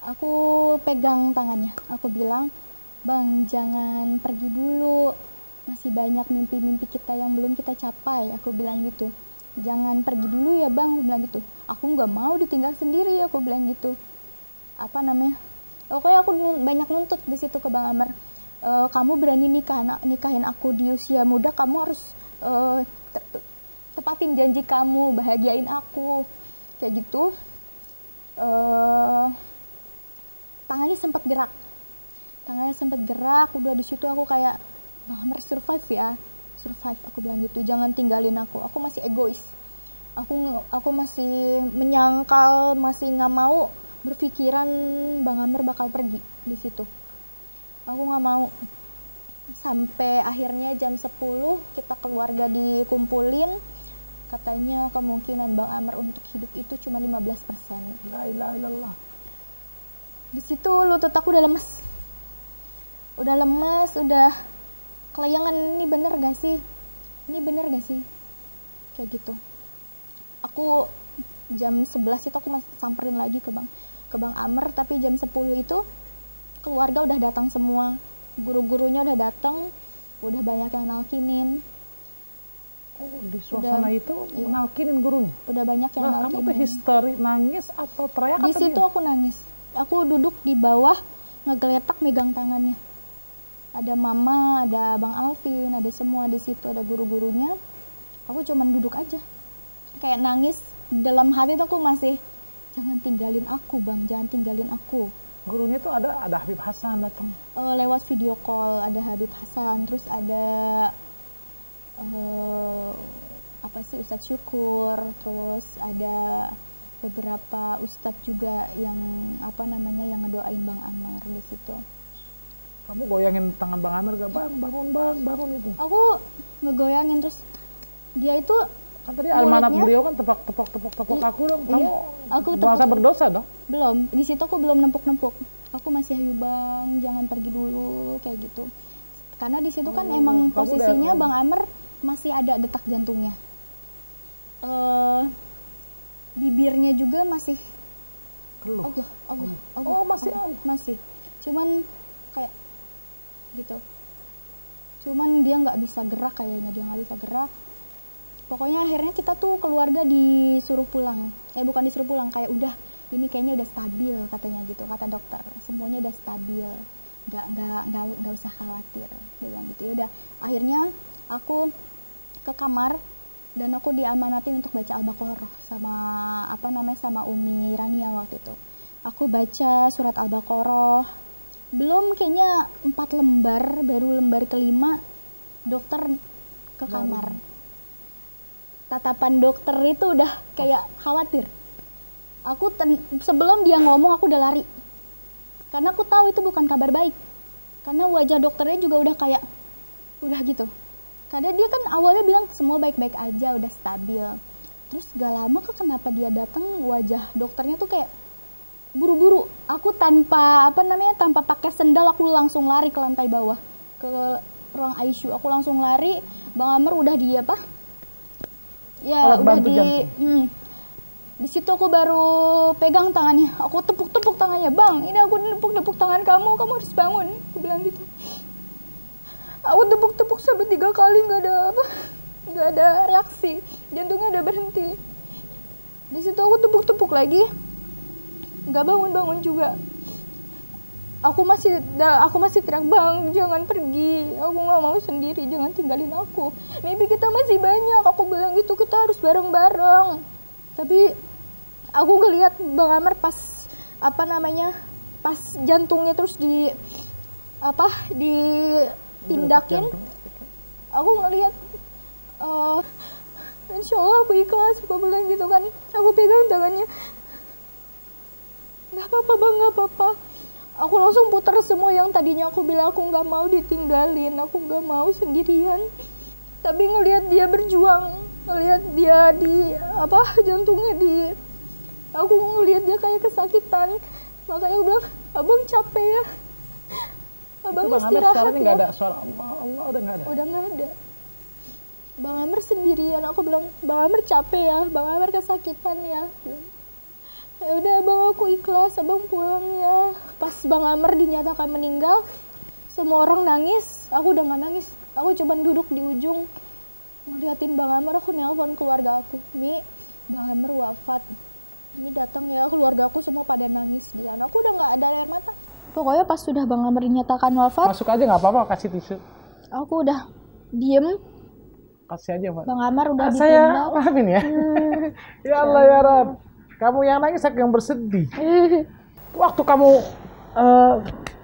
Aku pegang tangannya, aku bilang, Bang, jangan pergi dulu, masih banyak mimpi-mimpi kita yang belum kita capai, aku bilang gitu. Jangan pergi dulu ya Bang, aku bilang gitu. Aku nggak mau ditinggal sendiri, aku bilang gitu. Apa namanya? Pokoknya aku banyak nuntut di situ ke Bang Amr. Kamu berani nikahin aku di usia muda, kamu harus tepatin janji kamu, bahagiain aku, kayak gitu. Tangannya sempat gerak, udah di situ aku kayak, Bang Amr survive ya, survive, aku bilang gitu, jangan tinggalin aku masih egois, aku masih menyangkal, masih nggak mau berpikiran Bang Amr bakal pergi di situ, aku nggak mau. Sampai akhirnya jam 10 kita keluarga dikumpulin, katanya kemungkinan Bang Amr untuk hidup itu cuma 15%. La ilaha illallah. Di situ lutut aku udah lemes, udah kelayangan, ini bener gak sih, kayak gitu. Aku jam 11 itu aku samperin lagi ke Bang Amr, tapi jam 10 itu keluarga udah datang semua, guru-gurunya udah datang, udah banyak yang nalkinin. Oh, di suasana itu nalkinin gurunya? Udah banyak yang nalkinin. Kamu tuh histeri, nangis atau teriak? Di situ aku nangis, aku duduk di bawah ngegeletak megang tangannya. Ada mama, ada Bang Alvin, ada semua di situ, ada guru-gurunya. Aku cuman duduk aja, kayak nangis. Dalam hati tuh aku masih, jangan tinggalin aku Bang, jangan tinggalin aku. Gurunya tuh ada Habib Hasan datang. Lewat video call ada Habib Hasan, terus ada Ustadz Syukur, terus ada beberapa ustadz juga yang yang ngedoain Bang Amr di situ. Kamu goyangin tangan Bang Amr gak? Bang, bangun gitu. Aku ngegoyangin, terus dia itu kan tadi amanat beliau kan tepok aku dong. Kamu aku merasa berdosa dong? Belum, di situ aku belum nempuk. Aku masih, ayo Bang, jangan pergi dulu, kayak gitu. Karena di situ kan emang posisinya Bang Amr masih ada detak jantungnya. Bibirnya juga masih keluh. Allah. Oh, masih. Cuman kayak gitu. Cuman dia nggak bisa gerak kayaknya, Pokoknya akhirnya kita tuh keluarga disuruh pulang. Bukan disuruh pulang, kayak udah ini kayaknya udah stabil katanya gitu, kata dokter. Semuanya udah stabil. Nggak usah khawatir, dia bilang gitu. Ya udah, akhirnya aku ke kamar dan aku diamanatin untuk baca Al-Baqarah sama Umi Rania waktu itu. Aku baca surat Al-Baqarah. Belum kayaknya 4 lembar, baru lembar kelima dokter ke kamar. Tatapan dokter itu udah kayak khawatir. Aku sebelum dia ngomong aku udah lari. Karena aku tahu itu bukan kabar baik. Karena wajah dokternya juga udah kayak udah gitu. Karena dia kan awalnya bilang semua baik-baik aja, udah stabil. Terus gak lama kenapa dia datang, wajah dokternya tuh kayak buru-buru. Aku tanpa pakai sendal, aku langsung lari ke lantai bawah, ke ruang ICU. Aku langsung lari. Bang Amr udah di situ aku baru pegang tangannya, aku tepuk tangannya, Bang, ini aku tepuk tangan kamu harus bangun, aku bilang gitu. Aku tepuk sampai 3 kali, nggak ada reaksi, jantungnya udah berhenti. Di situ aku tepuk lagi, nggak bangun juga. Aku masih teriak, Bang, jangan pergi, aku nggak mau sendiri, jangan tinggalin aku. Mimpi kita masih banyak, aku bilang gitu, kita harus bareng-bareng. Tapi aku ngelihat Bang Amr pas jantungnya terus ditindakin. Aku ngelihat, insya Allah aku ikhlas, aku bilang gitu kan. Aku pegang tangannya, nggak apa-apa Bang, nggak apa-apa. Aku langsung putar semua yang tadinya aku bilang aku nggak mau ditinggalin, aku nggak mau sendirian. Tapi ngelihat dia berjuang, ngelihat dia jantungnya aku ngelihat dia kayak kesakitan. Makanya aku bilang, Abang capek ya. Abang Itu Bang Amer istirahat suaranya ya. nggak ada suara Allah, Allah udah nggak ada. Udah nggak ada. Bang Amer sendirian. Aku bilang, Bang Amer capek ya, Bang Amer kesakitan ya. Ya udah abang, aku ikhlas, abang pulang ya. Pas Bang Amer dinyatakan meninggal, semua orang nangis. Aku udah nggak nangis. Aku cuman duduk di ujung ngeliatin Bang Amer. Aku nelpon keluarga aku, Mi, Bang Amer wafat. Mi datang ya. Keluarga aku semua pada nangis di sana. Aku udah nggak ada air mata. Pokoknya pas sudah Bang Amer dinyatakan wafat, Masuk aja nggak apa-apa, kasih tisu. aku udah diem. Kasih aja Pak. Bang Amar udah Saya ditinggal. maafin ya. Ya Allah ya Rab. Kamu yang nangis, aku yang bersedih. Waktu kamu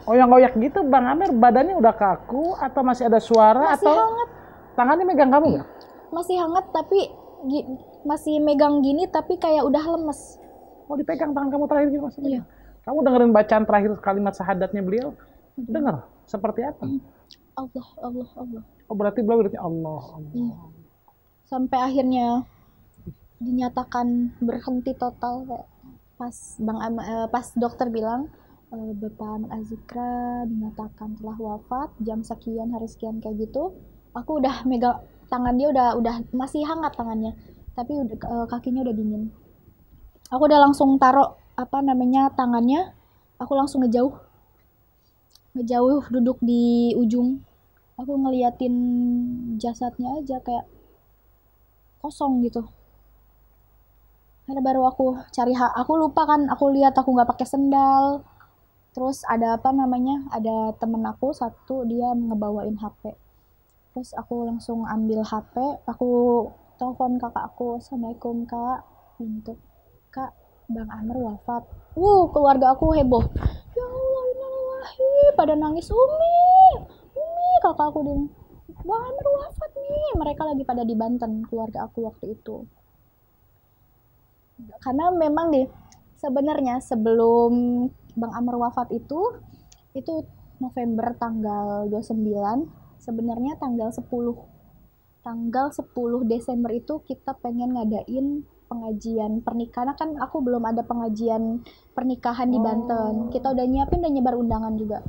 oyak-oyak gitu, Bang Amer badannya udah kaku atau masih ada suara Masih atau hangat. tangannya megang kamu nggak? Masih hangat tapi masih megang gini tapi kayak udah lemes. Mau dipegang tangan kamu terakhir gitu maksudnya? Iya. Kamu dengerin bacaan terakhir kalimat syahadatnya beliau? Dengar? Seperti apa? Allah, Allah, Allah. Oh berarti beliau berarti Allah, Allah. Iya. Sampai akhirnya dinyatakan berhenti total kayak pas dokter bilang Bapak Ahmad Azikra dinyatakan telah wafat jam sekian hari sekian kayak gitu. Aku udah megang tangan dia, udah masih hangat tangannya, tapi kakinya udah dingin. Aku udah langsung taruh tangannya, aku langsung ngejauh duduk di ujung. Aku ngeliatin jasadnya aja kayak kosong gitu. Karena baru aku cari aku lupa kan, aku lihat aku nggak pakai sendal. Terus ada ada temen aku satu, dia ngebawain HP. Terus aku langsung ambil HP, aku telepon kakak aku, Assalamualaikum kak, gitu. Kak, Bang Amer wafat. Keluarga aku heboh. Ya Allah, innalillahi, pada nangis. Umi, kakak aku bilang, Bang Amer wafat nih. Mereka lagi pada di Banten, keluarga aku waktu itu. Karena memang sebenarnya sebelum Bang Amer wafat itu November tanggal 29, sebenarnya tanggal 10 Desember itu kita pengen ngadain pengajian pernikahan. Kan aku belum ada pengajian pernikahan di Banten. Kita udah nyiapin, udah nyebar undangan juga.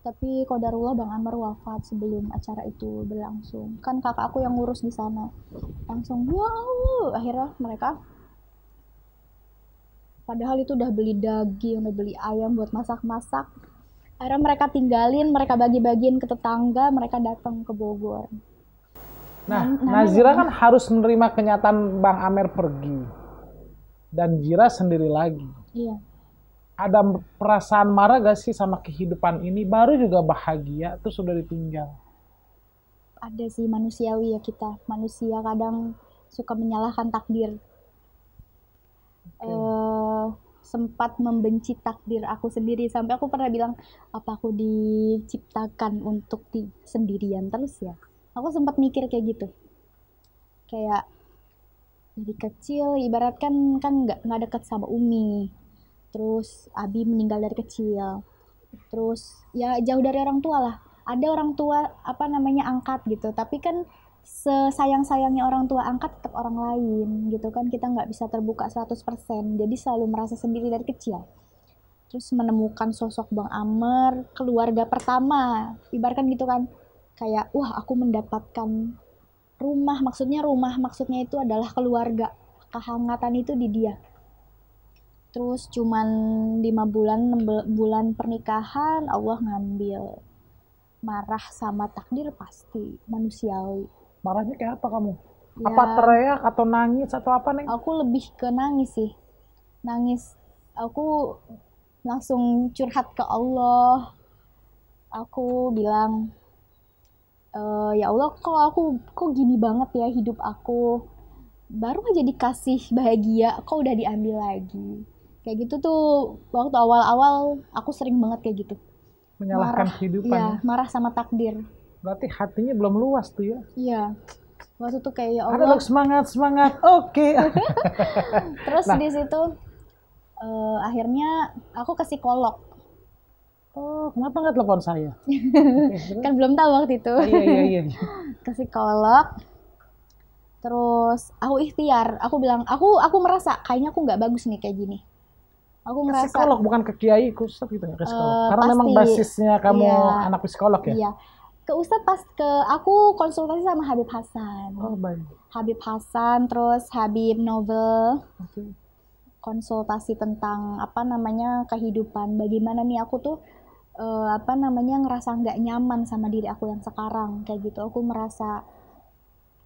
Tapi qadarullah Bang Amer wafat sebelum acara itu berlangsung. Kan kakak aku yang ngurus di sana. Langsung ya Allah, akhirnya mereka, padahal itu udah beli daging, udah beli ayam buat masak-masak. Akhirnya mereka tinggalin, mereka bagi-bagiin ke tetangga, mereka datang ke Bogor. Nah, Nazira kan harus menerima kenyataan Bang Amer pergi. Dan Zira sendiri lagi. Iya. Ada perasaan marah gak sih sama kehidupan ini? Baru juga bahagia, terus sudah ditinggal. Ada sih, manusiawi ya kita. Manusia kadang suka menyalahkan takdir. Sempat membenci takdir aku sendiri. Sampai aku pernah bilang, apa aku diciptakan untuk sendirian terus ya? Aku sempat mikir kayak gitu. Kayak dari kecil, ibarat kan nggak deket sama Umi. Terus Abi meninggal dari kecil. Terus ya jauh dari orang tua lah. Ada orang tua angkat gitu. Tapi kan sesayang-sayangnya orang tua angkat tetap orang lain gitu kan, kita nggak bisa terbuka 100%, jadi selalu merasa sendiri dari kecil. Terus menemukan sosok Bang Amer, keluarga pertama, ibaratkan gitu kan, kayak wah aku mendapatkan rumah maksudnya itu adalah keluarga, kehangatan itu di dia. Terus cuman 6 bulan pernikahan Allah ngambil. Marah sama takdir pasti, manusiawi. Marahnya kayak apa kamu? Ya, apa teriak atau nangis atau apa nih? Aku lebih ke nangis sih. Nangis. Aku langsung curhat ke Allah. Aku bilang, ya Allah, kok gini banget ya hidup aku. Baru aja dikasih bahagia, kok udah diambil lagi. Kayak gitu tuh, waktu awal-awal aku sering banget kayak gitu. Menyalahkan kehidupan. Iya, marah sama takdir. Berarti hatinya belum luas tuh ya? Iya. Waktu itu kayak ya Allah. Semangat. Oke. Terus di situ akhirnya aku ke psikolog. Oh, kenapa nggak telepon saya? Kan belum tahu waktu itu. Iya. Ke psikolog. Terus aku ikhtiar. Aku bilang, aku merasa kayaknya aku nggak bagus nih kayak gini. Aku Ke ngerasa psikolog bukan ke kiai, ke ustadz gitu nggak ke psikolog? Karena memang pasti. basisnya kamu Iya. anak psikolog ya? Iya. Ke Ustadz pas ke aku konsultasi sama Habib Hasan. Oh baik. Habib Hasan, terus Habib Novel, Oke. konsultasi tentang apa namanya kehidupan. Bagaimana nih aku tuh apa namanya ngerasa nggak nyaman sama diri aku yang sekarang kayak gitu. Aku merasa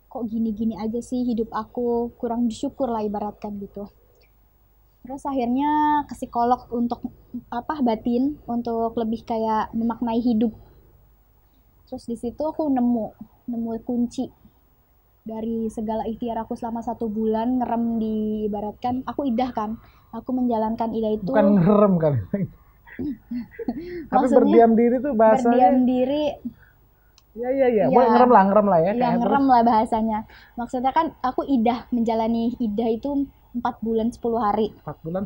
kok gini-gini aja sih hidup aku, kurang bersyukur lah ibaratkan gitu. Terus akhirnya ke psikolog untuk apa batin, untuk lebih kayak memaknai hidup. Terus di situ aku nemu kunci dari segala ikhtiar aku selama 1 bulan ngerem, diibaratkan aku idah kan, aku menjalankan idah itu. Bukan ngerem kali. Tapi Maksudnya berdiam diri tuh bahasanya. berdiam diri. Iya. Ya, Boleh ngerem lah ya. yang ngerem lah bahasanya. Maksudnya kan aku idah, menjalani idah itu 4 bulan 10 hari. 4 bulan.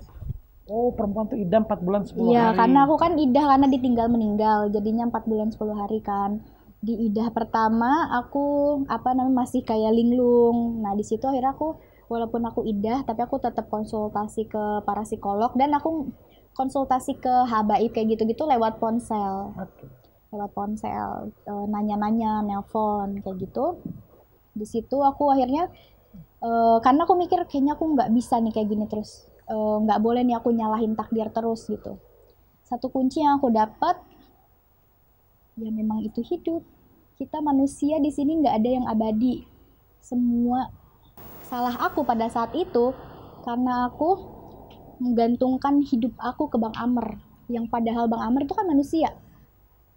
Oh, perempuan tuh idam 4 bulan 10 hari. Iya, karena aku kan idah karena ditinggal meninggal, jadinya 4 bulan 10 hari kan. Di idah pertama aku apa namanya masih kayak linglung. Nah, di situ akhirnya aku walaupun aku idah tapi aku tetap konsultasi ke para psikolog dan aku konsultasi ke habaib kayak gitu-gitu lewat ponsel. Oke. Lewat ponsel, nanya-nanya, nelpon kayak gitu. Di situ aku akhirnya karena aku mikir kayaknya aku nggak bisa nih kayak gini terus. Nggak boleh nih aku nyalahin takdir terus gitu. Satu kunci yang aku dapat, ya memang itu hidup. Kita manusia di sini nggak ada yang abadi. Semua salah aku pada saat itu karena aku menggantungkan hidup aku ke Bang Amr. Yang padahal Bang Amr itu kan manusia.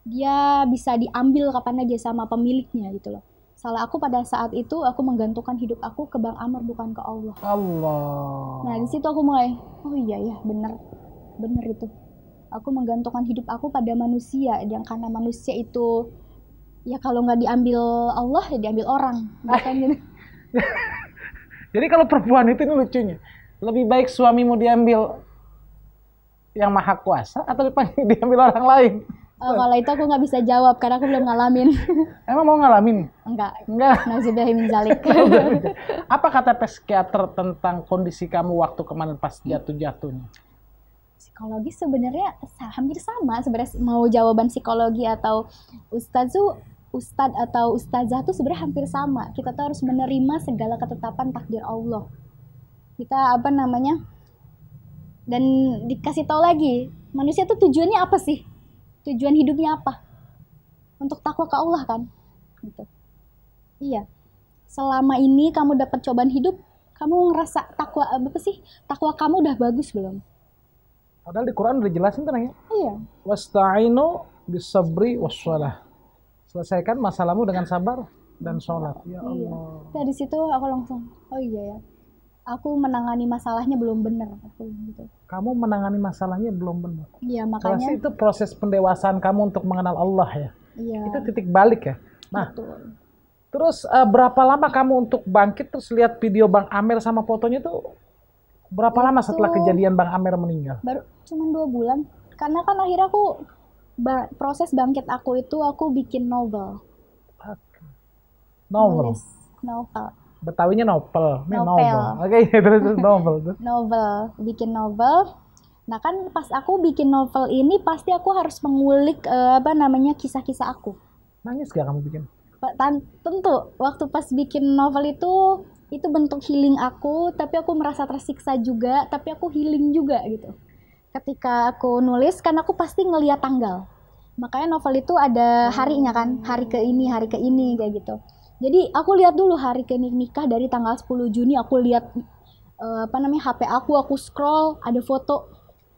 Dia bisa diambil kapan aja sama pemiliknya gitu loh. Salah aku pada saat itu aku menggantungkan hidup aku ke Bang Amr bukan ke Allah. Allah. Nah di situ aku mulai, oh iya ya bener itu. Aku menggantungkan hidup aku pada manusia, dan karena manusia itu ya kalau nggak diambil Allah ya diambil orang, bukan gitu. Jadi kalau perempuan itu ini lucunya, lebih baik suamimu diambil yang maha kuasa atau diambil orang lain? Kalau itu aku nggak bisa jawab karena aku belum ngalamin. Emang mau ngalamin? Enggak. Enggak. Nauzubillahi min zalik. Apa kata psikiater tentang kondisi kamu waktu kemarin pas jatuh-jatuhnya? Psikologi sebenarnya hampir sama. Sebenarnya mau jawaban psikologi atau ustadz atau ustazah tuh sebenarnya hampir sama. Kita tuh harus menerima segala ketetapan takdir Allah. Kita apa namanya? Dan dikasih tahu lagi, manusia tuh tujuannya apa sih? Tujuan hidupnya apa? Untuk takwa ke Allah kan? Gitu. Iya. Selama ini kamu dapat cobaan hidup, kamu ngerasa takwa apa sih? Takwa kamu udah bagus belum? Padahal di Quran udah jelasin tenang ya. Iya. Wasta'inu bis-sabri was-shalah. Selesaikan masalahmu dengan sabar dan sholat. Ya Allah. Iya. Dari situ aku langsung, oh iya ya. Aku menangani masalahnya belum benar gitu. Kamu menangani masalahnya belum benar. Iya, makanya itu proses pendewasaan kamu untuk mengenal Allah ya. Iya. Itu titik balik ya. Nah, betul. Terus berapa lama kamu untuk bangkit terus lihat video Bang Amer sama fotonya tuh berapa lama setelah kejadian Bang Amer meninggal? Baru cuma 2 bulan. Karena kan akhirnya aku proses bangkit aku itu aku bikin novel. Novel. Nulis novel. Betawinya novel. Novel. Oke, terus novel tuh. Novel, bikin novel. Nah kan pas aku bikin novel ini pasti aku harus mengulik apa namanya kisah-kisah aku. Nangis gak kamu bikin? Tentu waktu pas bikin novel itu bentuk healing aku, tapi aku merasa tersiksa juga, tapi aku healing juga gitu. Ketika aku nulis kan aku pasti ngeliat tanggal. Makanya novel itu ada harinya kan, hari ke ini kayak gitu. Jadi aku lihat dulu hari ke nikah dari tanggal 10 Juni aku lihat apa namanya HP aku scroll ada foto.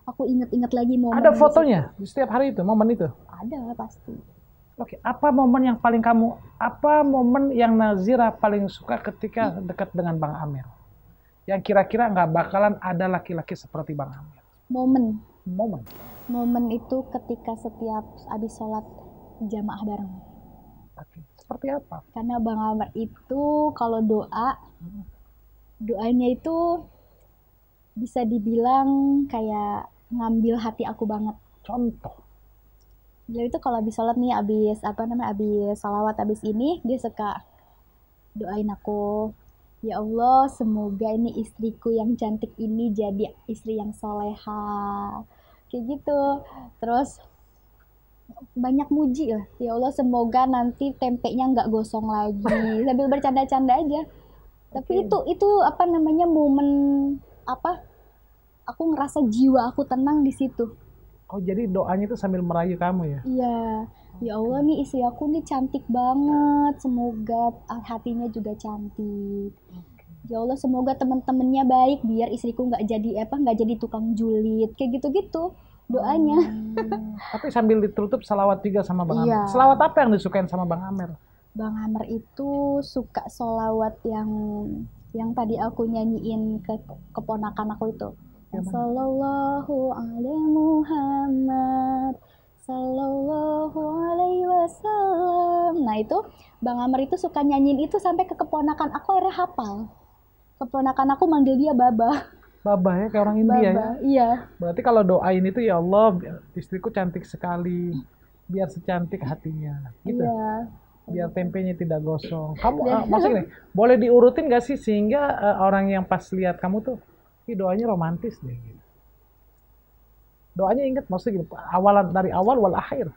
Aku inget-inget lagi momen. Ada fotonya di setiap hari itu, momen itu? Ada pasti. Oke, apa momen yang Nazira paling suka ketika dekat dengan Bang Amer? Yang kira-kira nggak bakalan ada laki-laki seperti Bang Amer. Momen itu ketika setiap habis sholat jamaah bareng. Oke. Seperti apa? Karena Bang Amer itu kalau doanya itu bisa dibilang kayak ngambil hati aku banget. Contoh? Dia itu kalau habis sholat nih, habis salawat, habis ini dia suka doain aku, Ya Allah, semoga ini istriku yang cantik ini jadi istri yang soleha. Kayak gitu. Terus banyak muji lah. Ya Allah, semoga nanti tempenya nggak gosong lagi. Sambil bercanda-canda aja. Tapi Oke. itu apa namanya momen apa? Aku ngerasa jiwa aku tenang di situ. Oh, jadi doanya itu sambil merayu kamu ya? Iya, ya Allah nih istri aku nih cantik banget. Semoga hatinya juga cantik. Ya Allah semoga teman-temannya baik biar istriku nggak jadi tukang julid kayak gitu-gitu doanya. Tapi sambil ditutup salawat juga sama Bang Amer. Iya. Salawat apa yang disukain sama Bang Amer? Bang Amer itu suka solawat yang tadi aku nyanyiin ke keponakan aku itu. Yang mana? Sallallahu alaihi Muhammad Sallallahu alaihi wasallam. Nah itu Bang Amer itu suka nyanyiin itu sampai ke keponakan aku akhirnya hafal. Keponakan aku manggil dia Baba. Babah ya, kayak orang India ya. Baba, iya. Berarti kalau doain itu ya Allah, istriku cantik sekali, biar secantik hatinya, gitu. Iya. Biar tempenya tidak gosong. Kamu maksudnya nih, boleh diurutin gak sih sehingga orang yang pas lihat kamu tuh, ih doanya romantis deh. Gitu. Doanya ingat maksudnya gini, awalan dari awal wal akhir.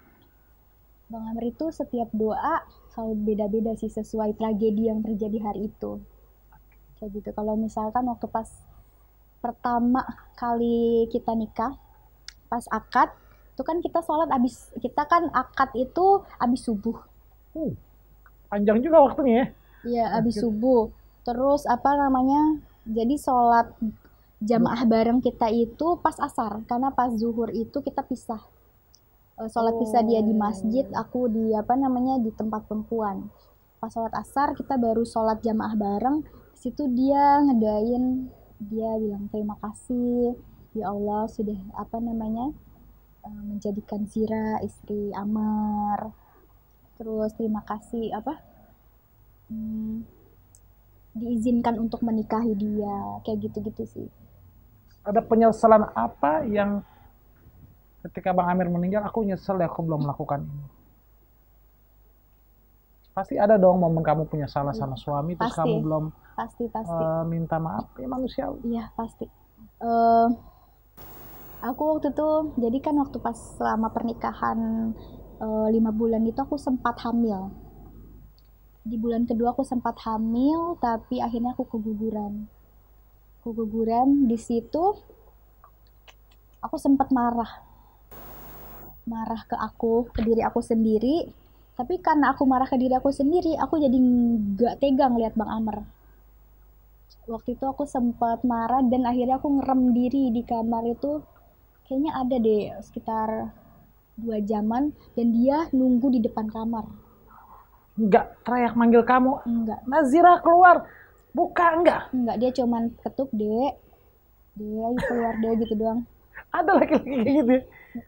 Bang Amr itu setiap doa selalu beda-beda sih sesuai tragedi yang terjadi hari itu. Kayak gitu. Kalau misalkan waktu pas pertama kali kita nikah, pas akad, itu kan kita sholat kita kan akad itu abis subuh. Panjang juga waktunya ya. Iya, abis subuh. Terus apa namanya? Jadi sholat jamaah bareng kita itu pas asar, karena pas zuhur itu kita pisah. Sholat pisah dia di masjid, aku di apa namanya di tempat perempuan. Pas sholat asar kita baru sholat jamaah bareng. Situ dia ngedain, dia bilang terima kasih ya Allah sudah apa namanya menjadikan Zira istri Amar. Terus terima kasih apa diizinkan untuk menikahi dia, kayak gitu-gitu sih. Ada penyesalan apa yang ketika Bang Amir meninggal, aku nyesel ya aku belum melakukan ini. Pasti ada dong momen kamu punya salah sama suami, terus Pasti. kamu belum Pasti. minta maaf, ya manusiawi. Iya pasti. Aku waktu itu, jadi kan waktu pas selama pernikahan 5 bulan itu aku sempat hamil. Di bulan kedua aku sempat hamil, tapi akhirnya aku keguguran. Di situ aku sempat marah ke diri aku sendiri. Tapi karena aku marah ke diri aku sendiri, aku jadi nggak tega ngeliat Bang Amer. Waktu itu aku sempat marah dan akhirnya aku ngerem diri di kamar itu. Kayaknya ada deh sekitar 2 jaman dan dia nunggu di depan kamar. Enggak teriak manggil kamu, Enggak. Nazira keluar, buka enggak? Enggak, dia cuman ketuk, Dek, ayo keluar deh gitu doang. Ada laki-laki kayak gitu ya?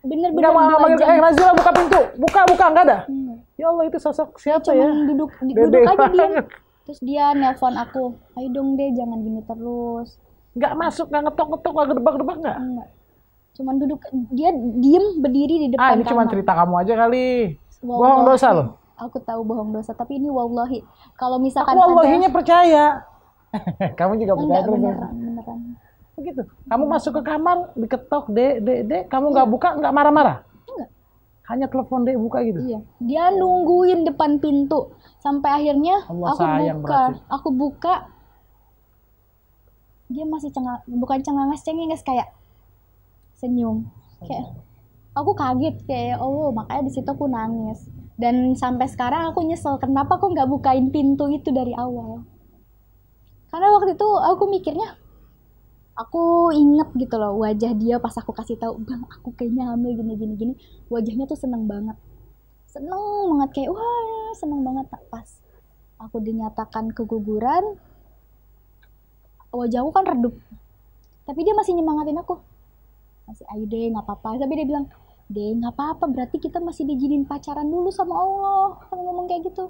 Bener-bener Enggak mau manggil, Nazira buka pintu, buka, enggak ada? Enggak. Ya Allah itu sosok siapa Cuman ya? duduk Dede aja dia. banget. Terus dia nelpon aku, ayo dong deh jangan gini terus. Enggak masuk, enggak ngetok-ngetok, enggak gedebak-gedebak enggak? Enggak. Cuman duduk, dia diem berdiri di depan Ini cuma kamar. cerita kamu aja kali. Wallahi, Bohong dosa loh. Aku tahu bohong dosa, tapi ini wallahi. Kalau misalkan Aku wallahinya percaya. Kamu juga percaya enggak, terus. beneran. Begitu. Kamu masuk ke kamar, diketok, Dek, kamu nggak buka, nggak marah-marah? Enggak. Hanya telepon Dek buka gitu. Iya. Dia nungguin depan pintu sampai akhirnya Allah aku sayang buka. berarti. Aku buka. Dia masih bukan cengenges kayak senyum. Kayak aku kaget kayak oh makanya di situ aku nangis. Dan sampai sekarang aku nyesel kenapa aku nggak bukain pintu itu dari awal. Karena waktu itu aku mikirnya aku inget gitu loh wajah dia pas aku kasih tahu Bang aku kayaknya hamil gini wajahnya tuh seneng banget kayak wah seneng banget. Pas aku dinyatakan keguguran wajahku kan redup tapi dia masih nyemangatin aku, masih ayo deh nggak apa-apa, tapi dia bilang deh nggak apa-apa berarti kita masih diizinin pacaran dulu sama Allah, kalau ngomong kayak gitu.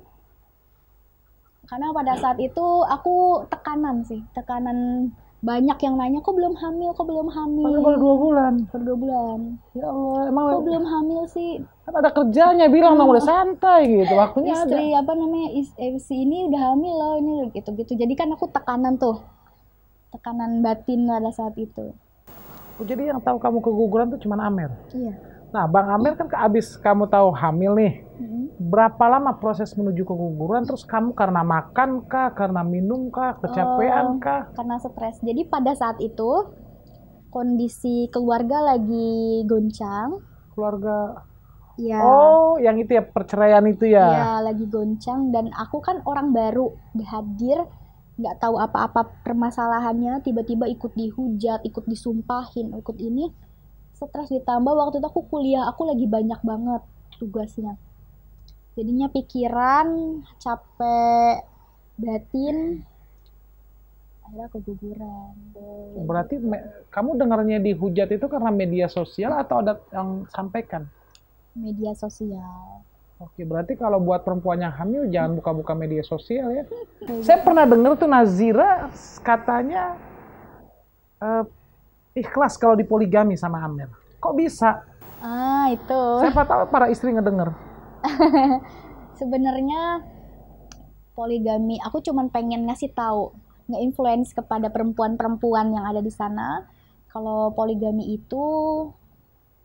Karena pada saat itu aku tekanan banyak yang nanya, kok belum hamil, kok belum hamil. Padahal baru 2 bulan. Baru 2 bulan. Ya Allah, emang Kok belum hamil sih? kan ada kerjanya, bilang dong udah santai gitu, waktunya ada. Istri apa namanya, si ini udah hamil loh, ini gitu-gitu. Jadi kan aku tekanan batin pada saat itu. Oh, jadi yang tahu kamu keguguran tuh cuma Amer. Iya. Nah, Bang Amer kan abis kamu tahu hamil nih, berapa lama proses menuju keguguran? Terus kamu karena makan kah, karena minum kah, kecapean kah? Karena stres. Jadi pada saat itu kondisi keluarga lagi goncang. Keluarga. Ya. Oh, yang itu ya, perceraian itu ya? Iya, lagi goncang, dan aku kan orang baru hadir, nggak tahu apa-apa permasalahannya, tiba-tiba ikut dihujat, ikut disumpahin, ikut ini, stres ditambah waktu itu aku kuliah, aku lagi banyak banget tugasnya. Jadinya pikiran, capek, batin, akhirnya keguguran. Berarti kamu dengarnya dihujat itu karena media sosial atau ada yang sampaikan? Media sosial. Oke, berarti kalau buat perempuan yang hamil jangan buka-buka media sosial ya. Saya pernah dengar tuh Nazira katanya ikhlas kalau dipoligami sama Amer. Kok bisa? Itu. Siapa tahu para istri ngedenger. Sebenarnya poligami, aku cuman pengen ngasih tahu, nge-influence kepada perempuan-perempuan yang ada di sana, kalau poligami itu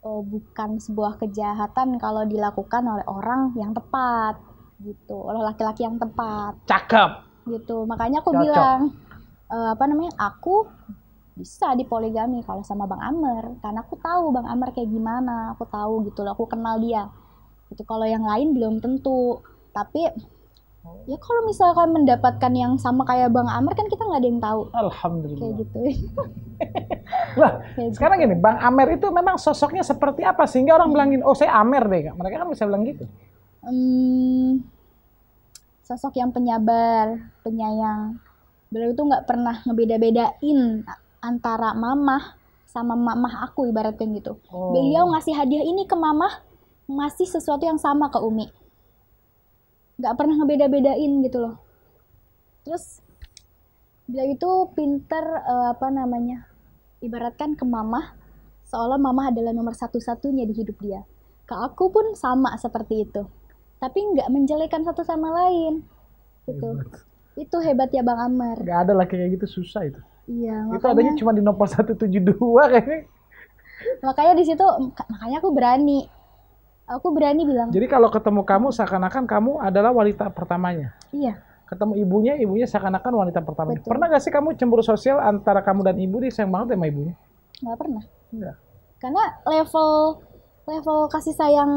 bukan sebuah kejahatan kalau dilakukan oleh orang yang tepat, gitu, oleh laki-laki yang tepat. Cakep. Gitu, makanya aku Cocok. bilang, aku bisa dipoligami kalau sama Bang Amer, karena aku tahu Bang Amer kayak gimana, aku tahu gitu loh, aku kenal dia. Itu kalau yang lain belum tentu, tapi ya kalau misalkan mendapatkan yang sama kayak Bang Amer kan kita nggak ada yang tahu. Alhamdulillah. Kayak gitu. Lah, Kayak sekarang gini, Bang Amer itu memang sosoknya seperti apa sehingga orang bilangin, oh saya Amer deh, Kak. Mereka kan bisa bilang gitu. Sosok yang penyabar, penyayang. Beliau itu nggak pernah ngebeda-bedain antara mamah sama mamah aku, ibaratkan gitu. Oh. Beliau ngasih hadiah ini ke mamah, ngasih sesuatu yang sama ke Umi. Nggak pernah ngebeda-bedain gitu loh. Terus beliau itu pinter, ibaratkan ke mamah, seolah mamah adalah nomor satu-satunya di hidup dia. Ke aku pun sama seperti itu. Tapi nggak menjelekan satu sama lain. Gitu. Hebat. Itu hebat ya Bang Amer. Nggak ada laki kayak gitu, susah itu. Iya, itu adanya cuma di nomor 172 kayaknya. Makanya di situ, makanya aku berani. Aku berani bilang. Jadi kalau ketemu kamu seakan-akan kamu adalah wanita pertamanya. Iya. Ketemu ibunya seakan-akan wanita pertamanya. Betul. Pernah gak sih kamu cemburu sosial antara kamu dan ibu? Dia sayang banget sama ibunya? Nggak pernah. Enggak. Karena level kasih sayang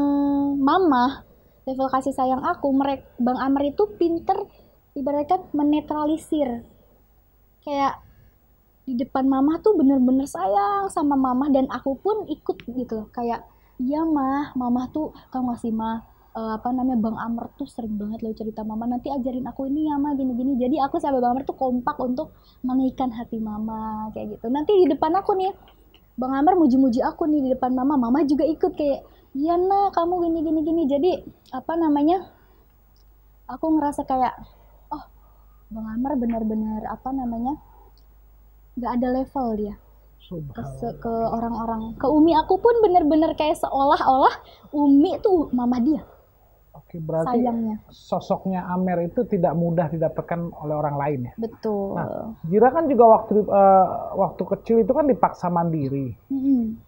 mama, level kasih sayang aku, Bang Amer itu pinter ibaratkan menetralisir. Kayak di depan mama tuh bener-bener sayang sama mama, dan aku pun ikut gitu loh. Kayak, iya mah, mama tuh tau gak sih mah, Bang Amer tuh sering banget loh cerita mama, nanti ajarin aku ini ya mah, gini-gini. Jadi aku sama Bang Amer tuh kompak untuk mengikat hati mama, kayak gitu. Nanti di depan aku nih, Bang Amer muji-muji aku nih di depan mama, mama juga ikut kayak, iya nah kamu gini-gini. Jadi aku ngerasa kayak, oh Bang Amer benar-benar gak ada level dia ke orang-orang. Ke Umi aku pun bener-bener kayak seolah-olah Umi tuh mama dia. Oke, berarti sayangnya sosoknya Amer itu tidak mudah didapatkan oleh orang lain ya. Betul. Nah, Zira kan juga waktu kecil itu kan dipaksa mandiri,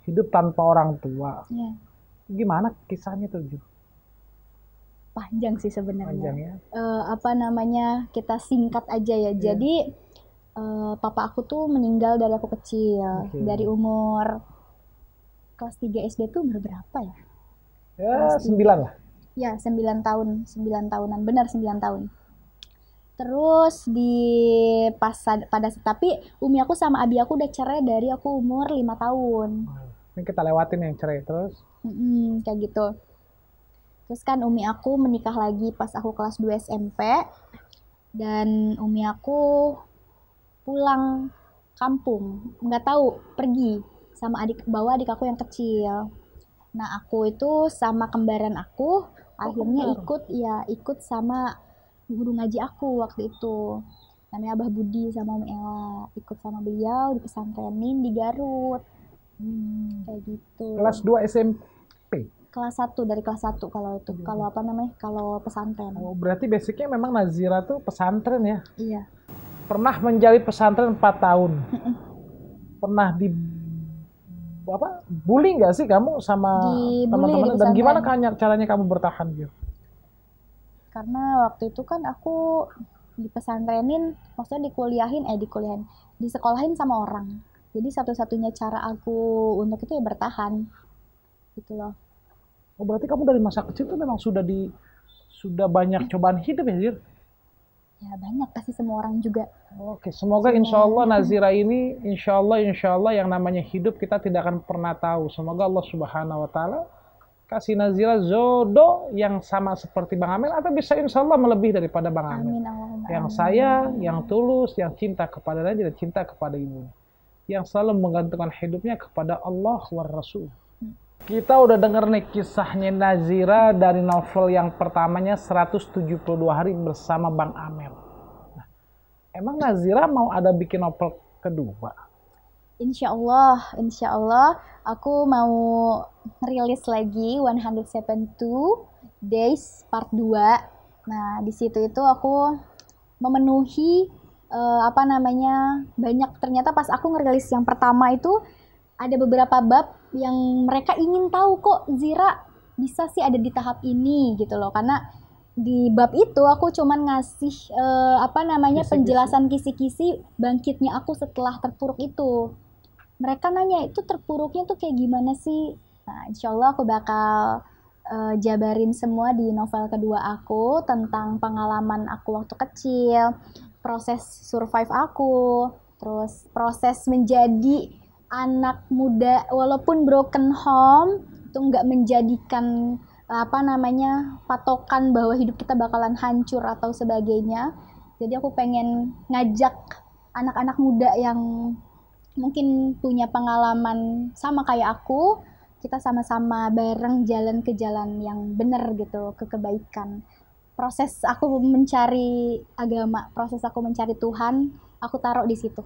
hidup tanpa orang tua. Yeah. Gimana kisahnya tuh, Ju? Panjang sih sebenarnya. Panjang ya. Kita singkat aja ya. Yeah. Jadi papa aku tuh meninggal dari aku kecil. Okay. Dari umur kelas 3 SD tuh umur berapa ya? Ya, 9 lah. Ya, 9 tahun. 9 tahunan. Benar 9 tahun. Terus tapi umi aku sama abi aku udah cerai dari aku umur 5 tahun. Ini kita lewatin yang cerai terus. Kayak gitu. Terus kan umi aku menikah lagi pas aku kelas 2 SMP. Dan umi aku pulang kampung, nggak tahu, pergi sama bawa adik aku yang kecil. Nah aku itu sama kembaran aku akhirnya ikut sama guru ngaji aku waktu itu. namanya Abah Budi sama Om Ella, ikut sama beliau di pesantrenin di Garut. Kayak gitu. Kelas 2 SMP. Kelas 1, dari kelas 1 kalau itu. Kalau apa namanya? Kalau pesantren. Oh, berarti basicnya memang Nazira tuh pesantren ya? Iya. Pernah menjadi pesantren 4 tahun. Pernah di bully nggak sih kamu sama teman-teman? Dan gimana caranya kamu bertahan gitu? Karena waktu itu kan aku di pesantrenin, maksudnya disekolahin sama orang. Jadi satu-satunya cara aku untuk itu ya bertahan, gitu loh. Oh, berarti kamu dari masa kecil tuh memang sudah banyak cobaan hidup ya, Zir? Ya banyak, pasti semua orang juga. Oke, semoga insya Allah Nazira ini, insya Allah yang namanya hidup kita tidak akan pernah tahu. Semoga Allah Subhanahu Wa Taala kasih Nazira jodoh yang sama seperti Bang Amir, atau bisa insya Allah melebihi daripada Bang Amir. Yang sayang, yang tulus, yang cinta kepada Nazira dan cinta kepada ibunya. Yang selalu menggantungkan hidupnya kepada Allah wa Rasul. Kita udah denger nih kisahnya Nazira dari novel yang pertamanya 172 hari bersama Bang Amir. Nah, emang Nazira mau ada bikin novel kedua? Insya Allah aku mau rilis lagi 172 Days Part 2. Nah, di situ itu aku memenuhi banyak. Ternyata pas aku ngerilis yang pertama itu ada beberapa bab yang mereka ingin tahu, kok Zira bisa sih ada di tahap ini gitu loh. Karena di bab itu aku cuman ngasih penjelasan kisi-kisi bangkitnya aku setelah terpuruk itu. Mereka nanya, itu terpuruknya tuh kayak gimana sih? Nah, insya Allah aku bakal jabarin semua di novel kedua aku tentang pengalaman aku waktu kecil, proses survive aku, terus proses menjadi anak muda walaupun broken home itu nggak menjadikan patokan bahwa hidup kita bakalan hancur atau sebagainya. Jadi aku pengen ngajak anak-anak muda yang mungkin punya pengalaman sama kayak aku, kita sama-sama bareng jalan ke jalan yang benar gitu, ke kebaikan. Proses aku mencari agama, proses aku mencari Tuhan, aku taruh di situ.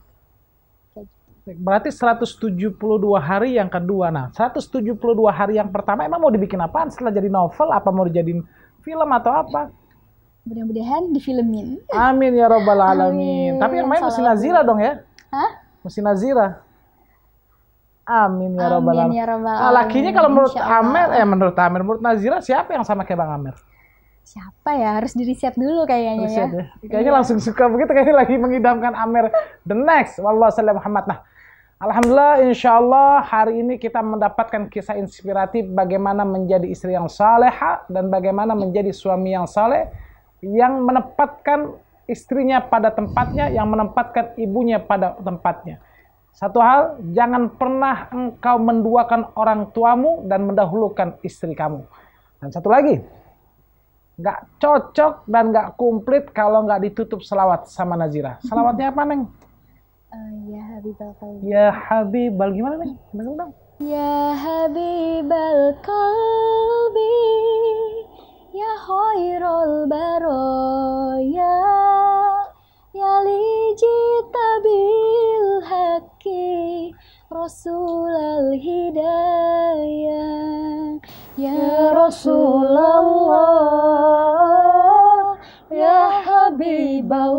Berarti 172 hari yang kedua. Nah, 172 hari yang pertama emang mau dibikin apaan? Setelah jadi novel, apa mau dijadiin film atau apa? Mudah-mudahan difilmin. Amin ya Rabbal Alamin. Tapi yang main mesti Nazira dong ya? Hah? Mesti Nazira. Amin ya Rabbal Alamin. Ya nah, lakinya kalau menurut Nazira siapa yang sama kayak Bang Amir? Siapa ya? Harus di-riset dulu kayaknya ya. Kayaknya langsung suka begitu, kayaknya lagi mengidamkan Amir the next. Wallahu sallam Muhammad. Nah, alhamdulillah, insya Allah hari ini kita mendapatkan kisah inspiratif bagaimana menjadi istri yang saleha dan bagaimana menjadi suami yang saleh, yang menempatkan istrinya pada tempatnya, yang menempatkan ibunya pada tempatnya. Satu hal, jangan pernah engkau menduakan orang tuamu dan mendahulukan istri kamu. Dan satu lagi, nggak cocok dan nggak komplit kalau nggak ditutup selawat sama Nazira. Selawatnya apa, Neng? Ya Habibal Qalbi. Ya Habibal, gimana, Neng? Dengar dong. Ya Habibal Qalbi, ya Khairul Baroya, ya lijita bil haqi Rasulal Hidayah. Ya Rasulullah, ya Habiballah,